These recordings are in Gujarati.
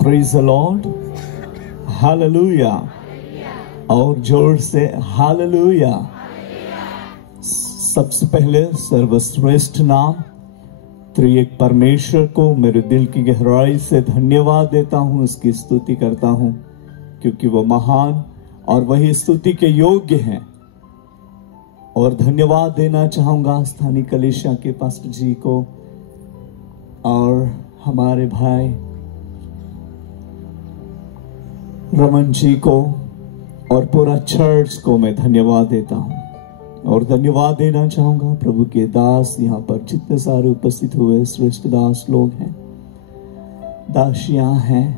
Praise the Lord, hallelujah. और जोर से हालेलुया। सबसे पहले सर्वश्रेष्ठ नाम त्रिएक परमेश्वर को मेरे दिल की गहराई से धन्यवाद देता हूँ, उसकी स्तुति करता हूँ, क्योंकि वो महान और वही स्तुति के योग्य हैं। और धन्यवाद देना चाहूंगा स्थानीय कलीसिया के पास्टर जी को और हमारे भाई रमन जी को और पूरा चर्च को मैं धन्यवाद देता हूं। और धन्यवाद देना चाहूंगा प्रभु के दास, यहाँ पर जितने सारे उपस्थित हुए श्रेष्ठ दास लोग हैं, दासियां हैं,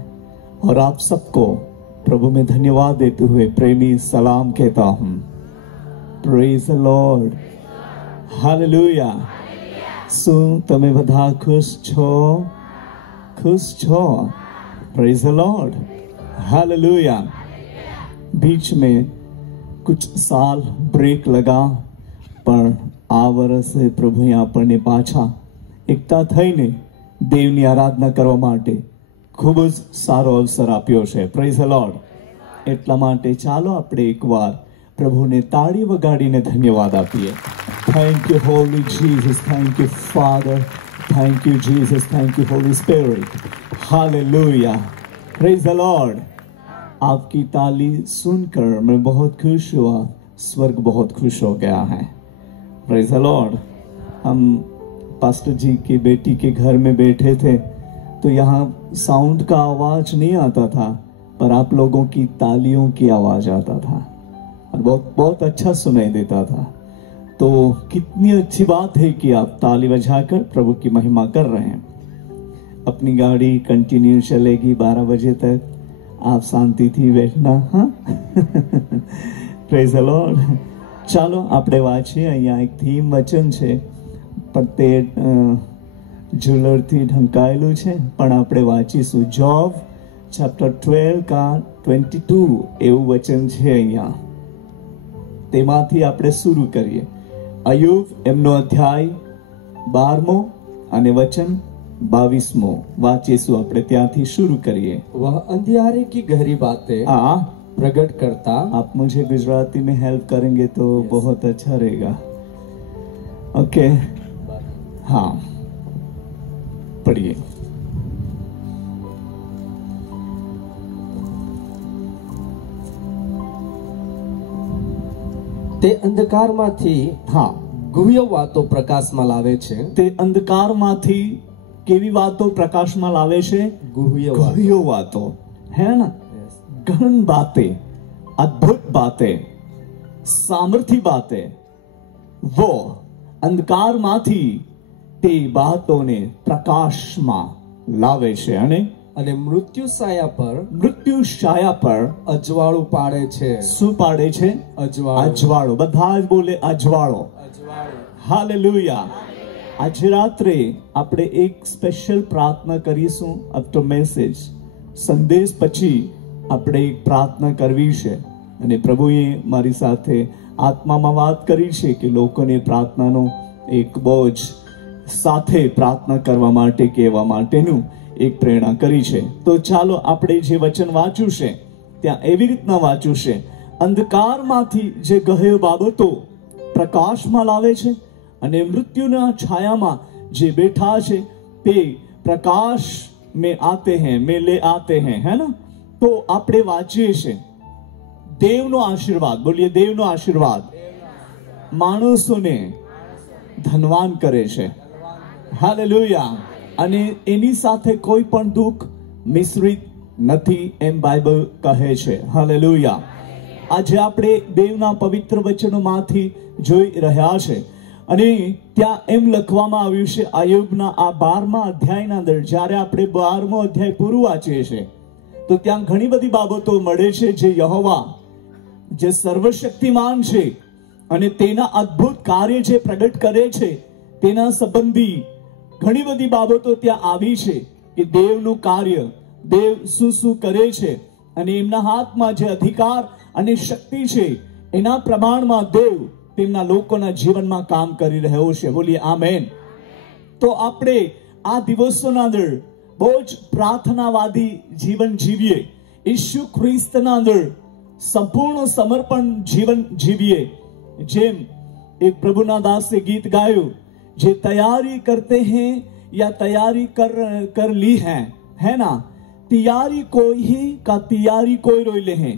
और आप सबको प्रभु में धन्यवाद देते हुए प्रेमी सलाम कहता हूं। Praise the Lord, hallelujah. શું તમે બધા ખુશ છો? ખુશ છો? Praise the Lord, hallelujah. बीच में कुछ साल ब्रेक लगा, પણ આ વર્ષે પ્રભુએ આપણને પાછા એકતા થઈને દેવની આરાધના કરવા માટે ખૂબ જ સારો અવસર આપ્યો છે। Praise the Lord. એટલા માટે ચાલો આપણે એકવાર પ્રભુને તાળી વગાડીને ધન્યવાદ આપીએ। Thank you, Holy Jesus. Thank you, Father. Thank you, Jesus. Thank you, Holy Spirit. Hallelujah. Praise the Lord. आपकी ताली सुनकर मैं बहुत खुश हुआ, स्वर्ग बहुत खुश हो गया है। Praise the Lord. हम पास्टर जी की बेटी के घर में बैठे थे, तो यहाँ साउंड का आवाज नहीं आता था, पर आप लोगों की तालियों की आवाज आता था और बहुत बहुत अच्छा सुनाई देता था। तो कितनी अच्छी बात है कि आप ताली बजाकर प्रभु की महिमा कर रहे हैं। अपनी गाड़ी कंटिन्यू चलेगी 12 बजे तक, आप शांति थी बैठना। हाँ પ્રેઝ ધ લોર્ડ। ચાલો આપણે વાંચીએ। અહીંયા એક થીમ વચન છે, પણ તે ઝુલરથી ઢંકાયેલું છે, પણ આપણે વાંચીશું। જોબ ચેપ્ટર 12 का 22 એવું વચન છે અહીંયા, તેમાંથી આપણે શરૂ કરીએ। અયુબ એમનો અધ્યાય 12મો અને વચન 22મો વાંચીશું આપણે, ત્યાંથી શરૂ કરીએ। वह अंधियारे की गहरी बातें प्रकट करता। आप मुझे गुजराती में हेल्प करेंगे तो बहुत अच्छा रहेगा। ओके, हाँ पढ़िए। તે અંધકારમાંથી ગુહ્ય વાતો પ્રકાશમાં લાવે છે। તે અંધકારમાંથી કેવી વાતો પ્રકાશમાં લાવે છે? ગુહ્ય વાતો, है ना? गहन बातें, अद्भुत बातें, सामर्थी बातें, वो અંધકારમાંથી તે વાતોને પ્રકાશમાં લાવે છે અને મૃત્યુ છાયા પર અજવાળું પાડે છે। શું પાડે છે? અજવાળો। બધા જ બોલે અજવાળો। હાલેલુયા। આજે રાત્રે આપણે એક સ્પેશિયલ પ્રાર્થના કરીશું। આફ્ટર મેસેજ સંદેશ પછી આપણે એક પ્રાર્થના કરવી છે, અને પ્રભુએ મારી સાથે આત્મામાં વાત કરી છે કે લોકોને પ્રાર્થનાનો એક બહુ જ સાથે પ્રાર્થના કરવા માટે કહેવા માટેનું એક પ્રેરણા કરી છે। તો ચાલો આપણે જે વચન વાંચ્યું છે ત્યાં એવી રીતના વાંચ્યું છે, અંધકારમાંથી જે ગહ્ય બાબતો પ્રકાશમાં લાવે છે અને મૃત્યુના છાયામાં જે બેઠા છે તે પ્રકાશ में आते हैं, में ले आते हैं, है ना? तो આપણે વાંચીએ છે દેવનો આશીર્વાદ। બોલીએ દેવનો આશીર્વાદ માણસોને ધનવાન કરે છે। હાલેલુયા। અને એની સાથે કોઈ પણ દુઃખ મિશ્રિત નથી, એમ બાઇબલ કહે છે। હાલેલુયા। આજે આપણે દેવના પવિત્ર વચનોમાંથી જોઈ રહ્યા છે, અને ત્યાં એમ લખવામાં આવ્યું છે અયુબના આ 12મા અધ્યાયના અંદર, જ્યારે આપણે 12મો અધ્યાય પૂરું વાંચીએ છીએ તો ત્યાં ઘણી બધી બાબતો મળે છે જે યહોવા, જે સર્વશક્તિમાન છે અને તેના અદ્ભુત કાર્ય જે પ્રગટ કરે છે તેના સંબંધી ઘણી બધી બાબતો ત્યાં આવી છે કે દેવનું કાર્ય, દેવ શું શું કરે છે, અને એમના હાથમાં જે અધિકાર અને શક્તિ છે એના પ્રમાણમાં દેવ તેમના લોકોના જીવનમાં काम કરી રહ્યો છે। બોલીએ આમેન। તો આપણે આ દિવસોના અંદર બહુ જ પ્રાર્થનાવાદી જીવન જીવીએ, ઈસુ ખ્રિસ્તના અંદર સંપૂર્ણ સમર્પણ જીવન જીવીએ. જેમ एक प्रभुना दास से गीत गायो, जे तैयारी करते हैं या तैयारी कर ली है ना, तैयारी कोई ही का तैयारी कोई रोई ले हैं.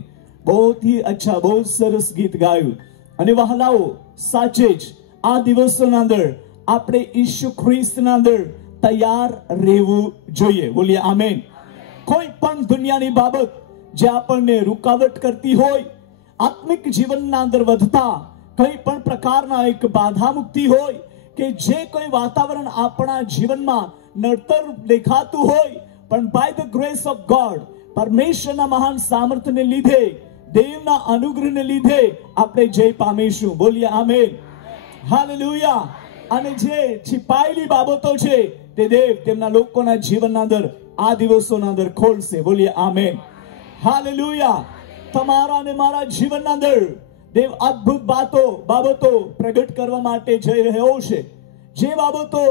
बहुत ही अच्छा, बहुत સરસ ગીત ગાયું. અને વહાલાઓ, સાચે જ આ દિવસોના અંદર આપણે ઈસુ ખ્રિસ્તના અંદર તૈયાર રહેવું જોઈએ. બોલીએ આમેન. કોઈ પણ દુનિયાની બાબત જે આપણને રૂકાવટ કરતી હોય, આત્મિક જીવનના અંદર વધતા કઈ પણ પ્રકારના એક બાધા મુક્તિ હોય, કે જે કોઈ વાતાવરણ આપણા જીવનમાં નડતર દેખાતું હોય, પણ by the grace of God, પરમેશ્વરના મહાન સામર્થ્યને લીધે, દેવના અનુગ્રહને લીધે આપણે જય પામીશું. બોલીએ આમેન. હાલેલુયા. અને જે छिपाયેલી બાબતો છે તે દેવ તેમના લોકોના જીવનના અંદર આ દિવસોના અંદર ખોલશે. બોલીએ આમેન. હાલેલુયા. તમારા અને મારા જીવનના અંદર દેવ અદ્ભુત બાબતો પ્રગટ કરવા માટે જઈ રહ્યો છે. જે બાબતો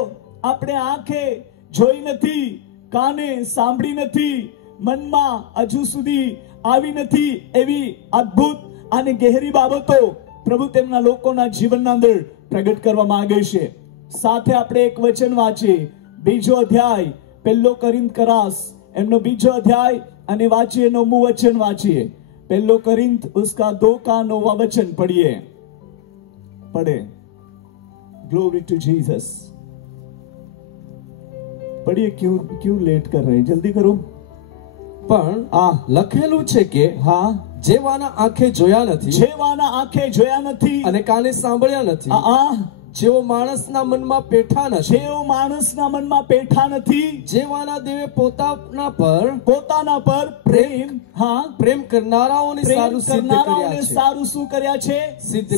આપણે આંખે જોઈ નથી, કાને સાંભળી નથી, મનમાં હજુ સુધી આવી નથી, એવી અદ્ભુત અને ગહેરી બાબતો પ્રભુ તેમના લોકોના જીવનના અંદર પ્રગટ કરવા માંગે છે. સાથે આપણે એક વચન વાંચીએ, 2 અધ્યાય 1 કોરિન્થરાસ એમનો 2 અધ્યાય અને વાંચીએ 9મું વચન વાંચીએ. 1 कोरिन्थ उसका 2 का 9वां वचन पढ़े. Glory to Jesus. पढ़िए. क्यों लेट कर रहे हैं, जल्दी करो. પણ આ લખેલું છે કે હા, જેવાના આંખે જોયા નથી, જેવાના આંખે જોયા નથી અને કાને સાંભળ્યા નથી, જેવો માણસના મનમાં પેઠા નથી, જેવો માણસના મનમાં પેઠા નથી, જેવાના દેવે પોતાના પર પ્રેમ કરનારાઓને સારું શું કર્યા છે? સિદ્ધ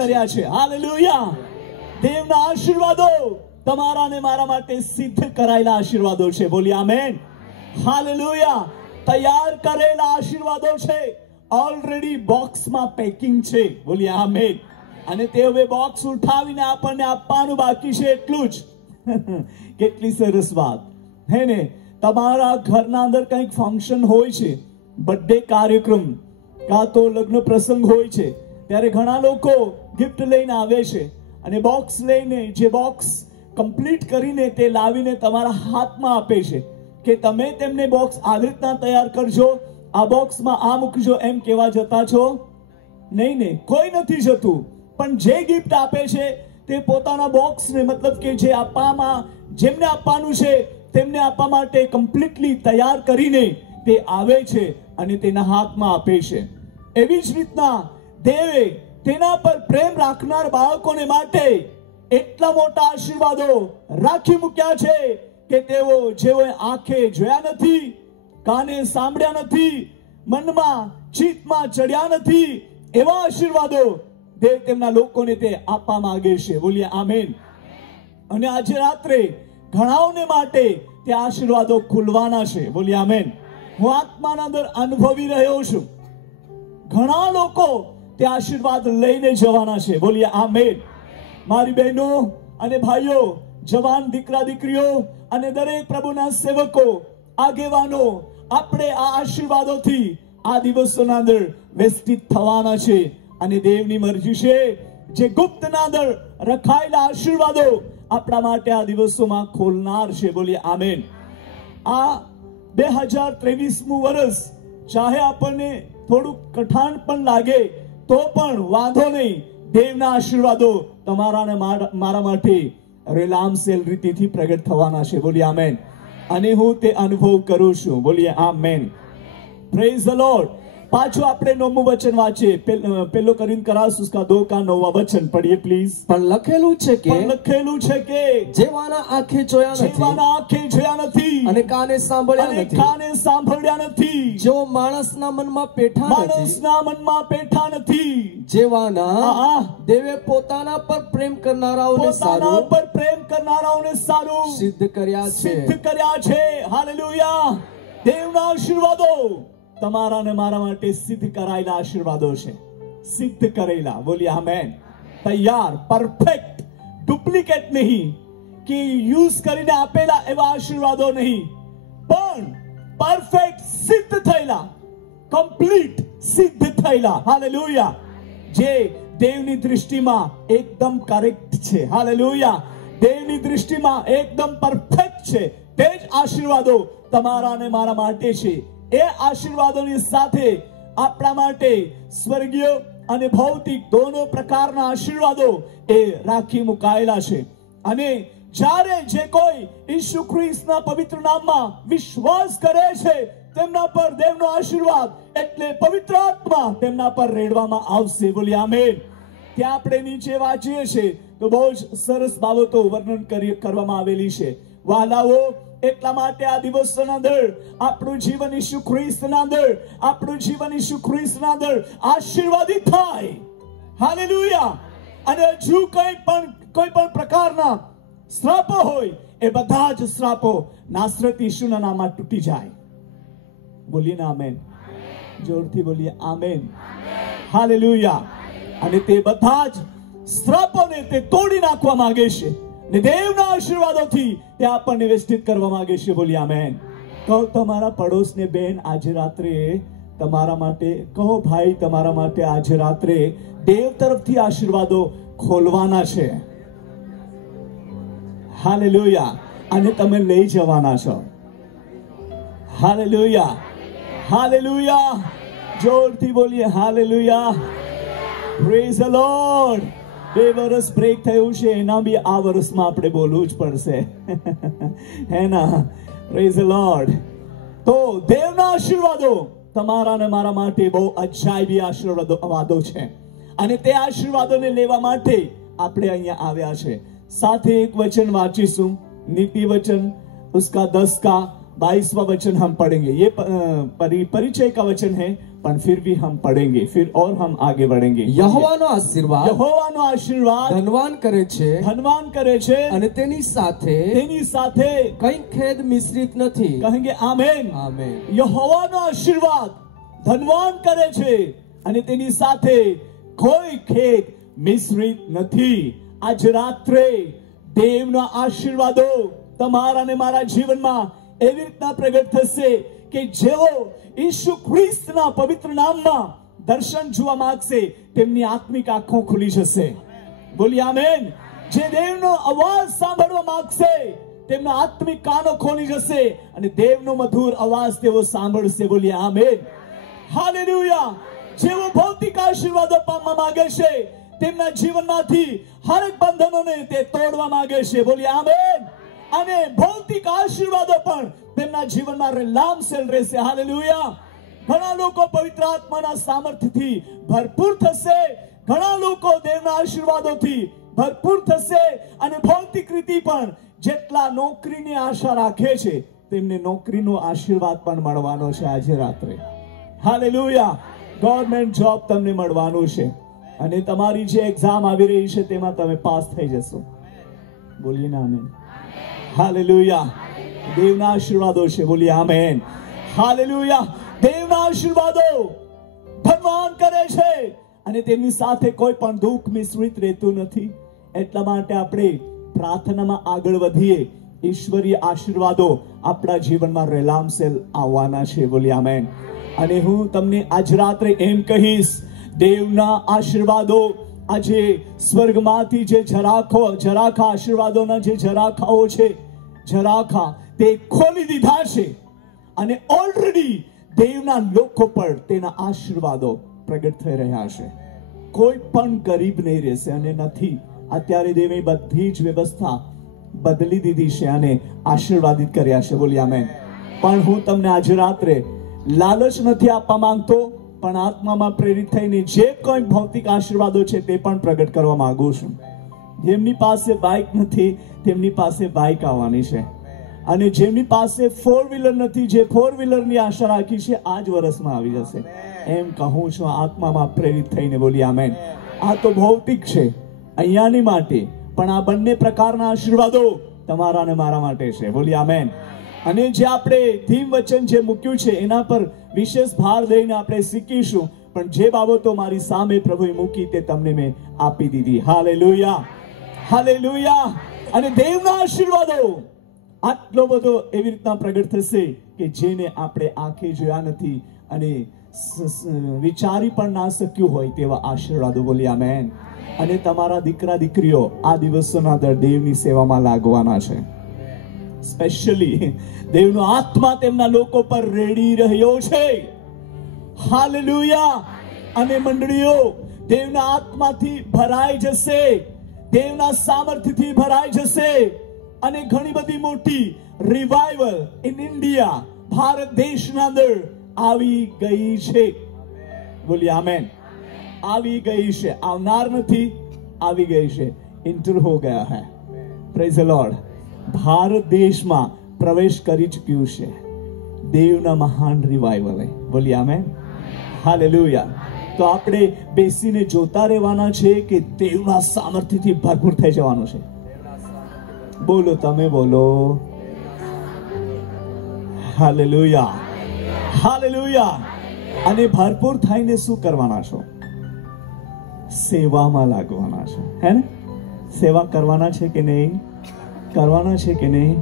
કર્યા છે. હાલેલુયા. દેવના આશીર્વાદો તમારા અને મારા માટે સિદ્ધ કરાયેલા આશીર્વાદો છે. બોલી આમેન. હાલેલુયા. તૈયાર કરેલા આશીર્વાદો છે. ઓલરેડી બોક્સમાં પેકિંગ છે. બોલી આમેન. અને તે હવે બોક્સ ઉઠાવીને આપણને આપવાનું બાકી છે, એટલું જ. કેટલી સરસ વાત હે ને. તમારા ઘરના અંદર કંઈક ફંક્શન હોય છે, બર્થડે કાર્યક્રમ કાં તો લગ્ન પ્રસંગ હોય છે, ત્યારે ઘણા લોકો ગિફ્ટ લઈને આવે છે અને બોક્સ લઈને, જે બોક્સ કમ્પ્લીટ કરીને તે લાવીને તમારા હાથમાં આપે છે કે તમે તેમને બોક્સ આવી રીતના તૈયાર કરજો, આ બોક્સમાં આ મૂકજો, એમ કેવા જતા છો? નહીં, કોઈ નથી જતું. પણ જે ગિફ્ટ આપે છે તે પોતાના બોક્સને, મતલબ કે જે જેમને આપવાનું છે તેમને આપવા માટે કમ્પ્લીટલી તૈયાર કરીને તે આવે છે અને તેના હાથમાં આપે છે. એવી જ રીતના દેવે તેના પર પ્રેમ રાખનાર બાળકોને માટે એટલા મોટા આશીર્વાદો રાખી મૂક્યા છે કે જેઓ આંખે જોયા નથી, કાને સાંભળ્યા નથી, મનમાં ચિત્તમાં ચડ્યા નથી, એવા આશીર્વાદો દેવ તેમના લોકોને તે આપવા માંગે છે. બોલીએ આમેન. અને આજે રાત્રે ઘણાઓને માટે તે આશીર્વાદો ખુલવાના છે. બોલીએ આમેન. હું આત્માના અંદર અનુભવી રહ્યો છું, ઘણા લોકો તે આશીર્વાદ લઈને જવાના છે. બોલીએ આમેન. મારી બહેનો અને ભાઈઓ, જવાન દીકરા દીકરીઓ અને દરેક પ્રભુના સેવકો, આગેવાનો, આપણે આ આશીર્વાદોથી આ દિવસોના અંદર વેસ્ટિત થવાના છે. અને દેવની મરજી છે જે ગુપ્તના અંદર રખાયેલા આશીર્વાદો આપણા માટે આ દિવસોમાં ખોલનાર છે. બોલીએ આમેન. આ 2023મું વર્ષ ચાહે આપણને થોડું કઠણ પણ લાગે તો પણ વાંધો નહીં, દેવના આશીર્વાદો તમારા અને મારા માટે રેલામસેલ રીતિથી પ્રગટ થવાના છે. બોલીએ આમેન. અને હું તે અનુભવ કરું છું. બોલીએ આમેન. Praise the lord. પાછું આપણે 9મું વચન વાંચીએ. 1 કોરિન્થરાસ उसका 2 का 9वां वचन पढ़िए प्लीज. પણ લખેલું છે કે જેવાના આંખે જોયા નથી અને કાને સાંભળ્યા નથી, જેઓ માણસના મનમાં પેઠા નથી, જેવાના દેવે પોતાના પર પ્રેમ કરનારાઓને સારું સિદ્ધ કર્યા છે. હાલેલુયા. દેવના આશીર્વાદો તમારા અને મારા માટે સિદ્ધ કરાયેલા આશીર્વાદો છે. સિદ્ધ કરેલા. બોલીએ આમેન. તૈયાર, પરફેક્ટ, ડુપ્લિકેટ નહીં, કે યુઝ કરીને આપેલા એવા આશીર્વાદો નહીં, પણ પરફેક્ટ સિદ્ધ થયેલા, કમ્પ્લીટ સિદ્ધ થયેલા, હાલેલુયા, જે દેવની દૃષ્ટિમાં એકદમ કરેક્ટ છે, હાલેલુયા, દેવની દૃષ્ટિમાં એકદમ પરફેક્ટ છે, તે જ આશીર્વાદો તમારા અને મારા માટે છે. એ આશીર્વાદોની સાથે આપણા માટે સ્વર્ગીય અને ભૌતિક દોનો પ્રકારના આશીર્વાદો એ રાખી મુકાયેલા છે. અને જ્યારે જે કોઈ ઈસુ ખ્રિસ્તના પવિત્ર નામમાં વિશ્વાસ કરે છે, તેમના પર દેવનો આશીર્વાદ એટલે પવિત્ર આત્મા તેમના પર રેડવામાં આવશે. બોલીએ આમેન. ત્યાં આપણે નીચે વાંચીએ છીએ તો બહુ જ સરસ બાબતો વર્ણન કરવામાં આવેલી છે. વહાલાઓ, એટલા માટે આ દિવસોના અંદર આપણું જીવન ઈસુ ખ્રિસ્તના અંદર, આપણું જીવન ઈસુ ખ્રિસ્તના અંદર આશીર્વાદિત થાય, હાલેલુયા. અને હજુ કોઈ પણ પ્રકારના શ્રાપો હોય, એ બધા જ શ્રાપો નાસરત ઈસુના નામમાં તૂટી જાય. બોલીએ ના આમેન, જોરથી બોલીએ આમેન, હાલેલુયા. અને તે બધા જ શ્રાપોને તે તોડી નાખવા માંગે છે ને દેવના આશીર્વાદોથી તે આપણને વેષ્ટિત કરવા માંગે છે. બોલીએ આમેન. કહો તમારા પડોશને, બેન, આજે રાત્રે તમારા માટે, કહો ભાઈ, તમારા માટે આજે રાત્રે દેવ તરફથી આશીર્વાદો ખોલવાના છે, હાલેલુયા. અને તમે લઈ જવાના છો, હાલેલુયા, હાલેલુયા. જોરથી બોલીએ હાલેલુયા, પ્રેઝ ધ લોર્ડ. 2 વર્ષ બ્રેક થયું છે, એના બી આ વર્ષમાં આપણે બોલવું જ પડશે, હે ના? Praise the lord. તો દેવના આશીર્વાદો તમારા અને મારા માટે બહુ અજાયબી આશીર્વાદો છે. અને તે આશીર્વાદોને લેવા માટે આપણે અહીંયા આવ્યા છે. સાથે એક वचन वाचिसूं, नीति वचन, उसका 10 का 22वां वचन हम पढ़ेंगे. ये परिचय का वचन है, पर फिर भी हम पढ़ेंगे, फिर और हम आगे बढ़ेंगे. यहोवानो आशीर्वाद, यहोवानो आशीर्वाद धनवान करे છે, धनवान करे છે, અને તેની સાથે કઈ ખેદ મિશ્રિત નથી. કહેંગે આમેન, આમેન. यहोवानो आशीर्वाद धनवान करे છે અને તેની સાથે કોઈ ખેદ મિશ્રિત નથી. આજ રાત્રે દેવના આશીર્વાદો તમારા અને મારા જીવનમાં એવી રીતના પ્રગટ થશે કે જેઓ ઈસુ ખ્રિસ્તના પવિત્ર નામમાં દર્શન જોવા માંગશે, તેમની આત્મિક આંખો ખુલી જશે. બોલીએ આમેન. જે દેવનો અવાજ સાંભળવા માંગશે, તેમના આત્મિક કાનો ખોલી જશે અને દેવનો મધુર અવાજ તેઓ સાંભળશે. બોલીએ આમેન, હાલેલુયા. જેઓ ભૌતિક આશીર્વાદો પામવા માંગે છે, તેમના જીવનમાંથી હરેક બંધનોને તે તોડવા માંગે છે. બોલીએ આમેન. અને ભૌતિક આશીર્વાદો પણ તેમના જીવનમાં રેલામસેલ રહેશે. હાલેલુયા. ઘણા લોકો પવિત્ર આત્માના સામર્થ્યથી ભરપૂર થશે, ઘણા લોકો દેવના આશીર્વાદોથી ભરપૂર થશે. અને ભૌતિક રીતે પણ જેટલા નોકરીની આશા રાખે છે, તેમને નોકરીનો આશીર્વાદ પણ મળવાનો છે આજે રાત્રે. હાલેલુયા. ગવર્નમેન્ટ જોબ તમને મળવાનું છે અને તમારી જે એક્ઝામ આવી રહી છે તેમાં તમે પાસ થઈ જશો. બોલીએ ના આમેન, હાલેલુયા. દેવના આશીર્વાદો છે. બોલીએ આમેન, હાલેલુયા. દેવના આશીર્વાદો ધનવાન કરે છે અને તેની સાથે કોઈ પણ દુઃખ મિશ્રિત રહેતું નથી. એટલા માટે આપણે પ્રાર્થનામાં આગળ વધીએ. ઈશ્વરીય આશીર્વાદો આપણા જીવનમાં રેલામસેલ આવવાના છે. બોલીએ આમેન. અને હું તમને આજ રાત્રે એમ કહીશ, દેવના આશીર્વાદો આજે સ્વર્ગમાંથી જે જરાખા આશીર્વાદોના જે જરાખાઓ છે, જરાખા તે ખોલી દીધા છે અને ઓલરેડી દેવના લોકો પર તેના આશીર્વાદો પ્રગટ થઈ રહ્યા છે. કોઈ પણ ગરીબ નહીં રહેશે અને નથી. અત્યારે દેવે બધી જ વ્યવસ્થા બદલી દીધી છે અને આશીર્વાદિત કર્યા છે. બોલી આમેન. પણ હું તમને આજે રાત્રે લાલચ નથી આપવા માંગતો, પણ આત્મામાં પ્રેરિત થઈને જે કોઈ ભૌતિક આશીર્વાદો છે તે પણ પ્રગટ કરવા માંગુ છું. જેમની પાસે બાઇક નથી, તેમની પાસે બાઇક આવવાની છે. અને જેમની પાસે 4 વ્હીલર નથી, જે 4 વ્હીલરની આશા રાખી છે, આ જ વર્ષમાં આવી જશે. એમ કહું છું આત્મામાં પ્રેરિત થઈને. બોલી આમેન. આ તો ભૌતિક છે અહીંયાની માટે, પણ આ બંને પ્રકારના આશીર્વાદો તમારા અને મારા માટે છે. બોલી આમેન. અને જે આપણે થીમ વચન જે મૂક્યું છે એના પર વિશેષ ભાર દઈને આપણે શીખીશું, પણ જે બાબતો મારી સામે પ્રભુએ મૂકી તે તમને મેં આપી દીધી. Hallelujah, hallelujah. અને દેવના આશીર્વાદો આટલો બધો એવી રીતના પ્રગટ થશે કે જેને આપણે આંખે જોયા નથી અને વિચારી પણ ના શક્યું હોય તેવા આશીર્વાદો. બોલી આમેન. અને તમારા દીકરા દીકરીઓ આ દિવસોના અંદર દેવની સેવામાં લાગવાના છે. સ્પેશિયલી દેવનો આત્મા તેમના લોકો પર રેડી રહ્યો છે. હાલેલુયા. અને મંડળીઓ દેવના આત્માથી ભરાઈ જશે, દેવના સામર્થ્યથી ભરાઈ જશે અને ઘણી બધી મોટી રિવાઇવલ ઇન ઇન્ડિયા, ભારત દેશના અંદર આવી ગઈ છે. બોલીએ આમેન. આવી ગઈ છે, આવનાર નથી, આવી ગઈ છે. એન્ટર હો ગયા હૈ. Praise the lord. ભારત દેશમાં પ્રવેશ કરી ચૂક્યું છે દેવના મહાન રિવાઇવલે. બોલીએ આમેન. હાલેલુયા. તો આપણે બેસીને જોતા રહેવાના છે કે દેવના સામર્થ્યથી ભરપૂર થઈ જવાનું છે. બોલો, તમે બોલો. હાલેલુયા. હાલેલુયા. અને ભરપૂર થઈને શું કરવાના છો? સેવામાં લાગવાના છો. હે ને? સેવા કરવાના છે કે નહીં? કરવાના છે કે નહીં?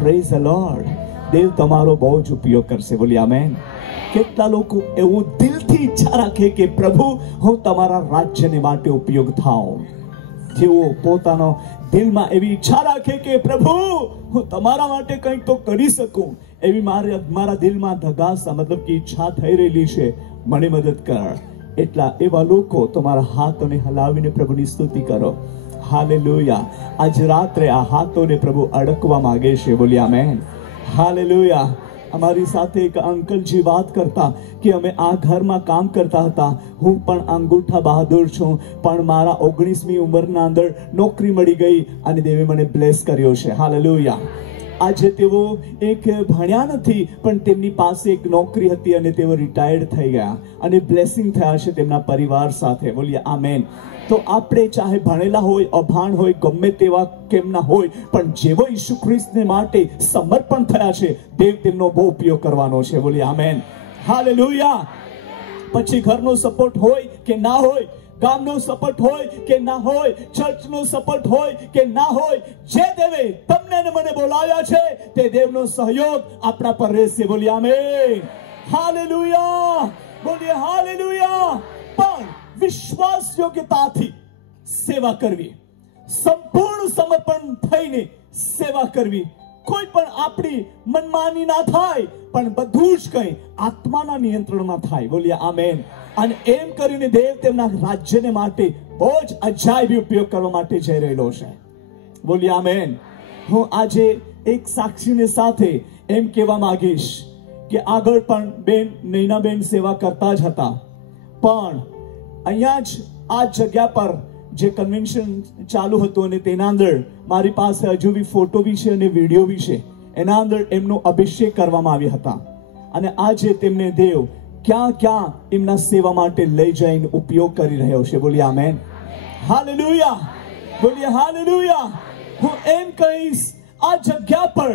Praise the Lord. દેવ તમારો બહુ જ ઉપયોગ કરશે. બોલી આમેન. કેટલા લોકો એવું દિલથી ઈચ્છા રાખે કે પ્રભુ હું તમારા રાજ્યને માટે ઉપયોગ થાઉં. જેઓ પોતાનો દિલમાં એવી ઈચ્છા રાખે કે પ્રભુ હું તમારા માટે કંઈક તો કરી શકું, એવી મારા દિલમાં ધગાસા મતલબ કે ઈચ્છા થઈ રહેલી છે, મને મદદ કર. એટલા એવા લોકો તમારા હાથોને હલાવીને પ્રભુની સ્તુતિ કરો. હાલેલુયા. આજ રાત્રે આ હાથોને પ્રભુ અડકવા માંગે છે. બોલી આમેન. હાલેલુયા. અમારી સાથે એક અંકલજી વાત કરતા કે અમે આ ઘરમાં કામ કરતા હતા. હું પણ અંગૂઠા બહાદુર છું, પણ મારા 19મી ઉંમરના અંદર નોકરી મળી ગઈ અને દેવે મને બ્લેસ કર્યો છે. હાલેલુયા. આજે તેઓ એક ભણ્યા નથી પણ તેમની પાસે એક નોકરી હતી અને તેઓ રિટાયર્ડ થઈ ગયા અને બ્લેસિંગ થયા છે તેમના પરિવાર સાથે. બોલીએ આમેન. તો આપણે ચાહે ભણેલા હોય, અભાણ હોય, ગમે તેવા કેમ ના હોય, પણ જેવો ઈસુ ખ્રિસ્તને માટે સમર્પણ થયા છે દેવ તેમનો બહુ ઉપયોગ કરવાનો છે. બોલીએ આમેન. હાલેલુયા. પછી ઘરનો સપોર્ટ હોય કે ના હોય, ગામનો સપોર્ટ હોય કે ના હોય, ચર્ચનો સપોર્ટ હોય કે ના હોય, જે દેવે તમને ને મને બોલાવ્યા છે તે દેવનો સહયોગ આપણા પર રહેશે. બોલીએ આમેન. હાલેલુયા. બોલીએ હાલેલુયા. પણ વિશ્વાસ યોગ્યતાથી સેવા કરવી, સંપૂર્ણ સમર્પણ થઈને સેવા કરવી. કોઈ પણ આપણી મનમાની ના થાય, પણ બધું જ કંઈ આત્માના નિયંત્રણમાં થાય. બોલીએ આમેન. અને એમ કરીને દેવ તેમના રાજ્યને માટે બહુ જ અજાયબી ઉપયોગ કરવા માટે જઈ રહેલો છે. બોલીએ આમેન. હું આજે એક સાક્ષીને સાથે એમ કહેવા માંગીશ કે આગળ પણ બેન નૈનાબેન સેવા કરતા જ હતા, પણ અહીંયા જ આ જગ્યા પર જે કન્વેન્શન ચાલુ હતું અને તેના અંદર મારી પાસે હજુ બી ફોટો બી છે અને વિડીયો બી છે. એના અંદર એમનો અભિષેક કરવામાં આવ્યા હતા અને આજે તેમને દેવ ક્યાં ક્યાં એમના સેવા માટે લઈ જઈને ઉપયોગ કરી રહ્યો છે. બોલીએ આમેન. હાલેલુયા. બોલીએ હાલેલુયા. હું એમ કહીશ આ જગ્યા પર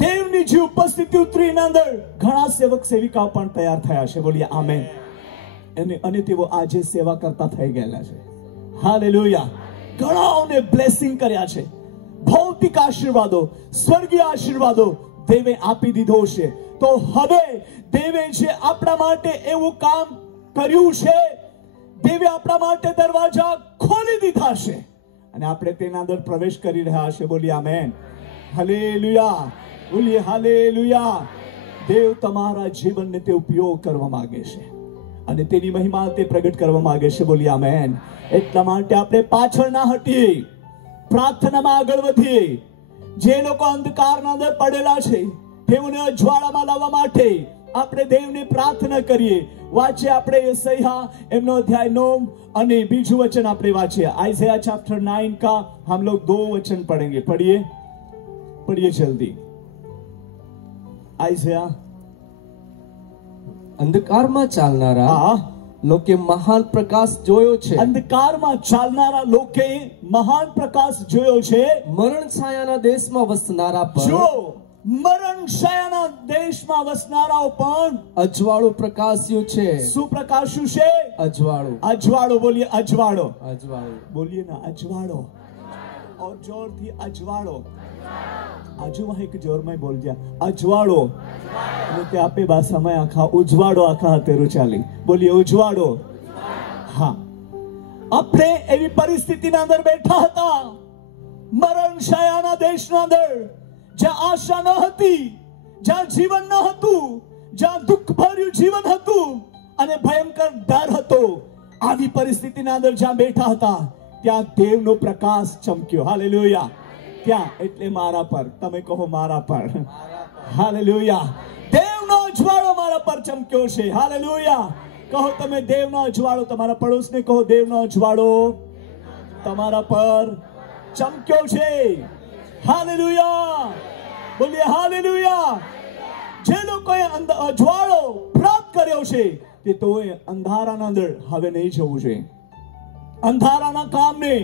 દેવની જે ઉપસ્થિતિ ઉતરીના અંદર ઘણા સેવક સેવિકાઓ પણ તૈયાર થયા છે. બોલીએ આમેન. અને તેઓ આજે સેવા કરતા થઈ ગયેલા છે. હાલેલુયા. ઘણાઓને બ્લેસિંગ કર્યા છે. ભૌતિક આશીર્વાદો, સ્વર્ગીય આશીર્વાદો દેવે આપી દીધો છે. તો હવે દેવે જે આપણા માટે એવું કામ કર્યું છે, દેવે આપણા માટે દરવાજા ખોલી દીધા છે અને આપણે તેના અંદર પ્રવેશ કરી રહ્યા છે. બોલીએ આમેન. હાલેલુયા. બોલીએ હાલેલુયા. દેવ તમારા જીવનને તે ઉપયોગ કરવા માંગે છે અને તેની મહિમા તે પ્રગટ કરવા માંગે છે. બોલીએ આમેન. એટલા માટે આપણે પાછળ ના હટીએ, પ્રાર્થનામાં આગળ વધીએ. જે લોકો અંધકારના અંદર પડેલા છે તેઓને અજવાળામાં લાવવા માટે આપણે દેવને પ્રાર્થના કરીએ. વાંચીએ આપણે યશાયા એમનો અધ્યાય 9 અને બીજું વચન આપણે વાંચીએ. आइज़ाया चैप्टर 9 का हम लोग 2 वचन पढ़ेंगे. पढ़िए जल्दी. आइज़ाया. અંધકારમાં ચાલનારા લોકે મહાન પ્રકાશ જોયો છે. અંધકારમાં ચાલનારા લોકે મહાન પ્રકાશ જોયો છે. મરણ છાયાના દેશમાં વસનારા પર જો મરણ છાયાના દેશમાં વસનારાઓ પણ અજવાળું પ્રકાશ્યું છે. શું પ્રકાશ્યું છે? અજવાળું. અજવાળો. બોલીએ અજવાળો. અજવાળું. બોલીએ ના અજવાળો. और जोर थी अजवाड़ो. આજુમાં એક જોરમાં બોલ જા અજવાળો અને તે આપે ભાષામાં આખા ઉજવાડો આખા હાથેરું ચાલી બોલીએ ઉજવાડો. હા, આપણે એવી પરિસ્થિતિના અંદર બેઠા હતા, મરણ છાયાના દેશના અંદર, જ્યાં આશા ન હતી, જ્યાં જીવન ન હતું, જ્યાં દુઃખ ભર્યું જીવન હતું અને ભયંકર ડર હતો. આવી પરિસ્થિતિના અંદર જ્યાં બેઠા હતા ત્યાં દેવનો પ્રકાશ ચમક્યો. હાલેલુયા. ત્યાં એટલે મારા પર, તમે કહો મારા પર. હાલેલુયા. દેવનો અજવાળો મારા પર ચમક્યો છે. હાલેલુયા. કહો તમે દેવનો અજવાળો, તમારા પડોશને કહો દેવનો અજવાળો તમારા પર ચમક્યો છે. હાલેલુયા. બોલીએ હાલેલુયા. જે લોકોએ અજવાળો પ્રાપ્ત કર્યો છે તે તોય અંધારાના અંદર હવે નહીં જવું જોઈએ. અંધારાના કામને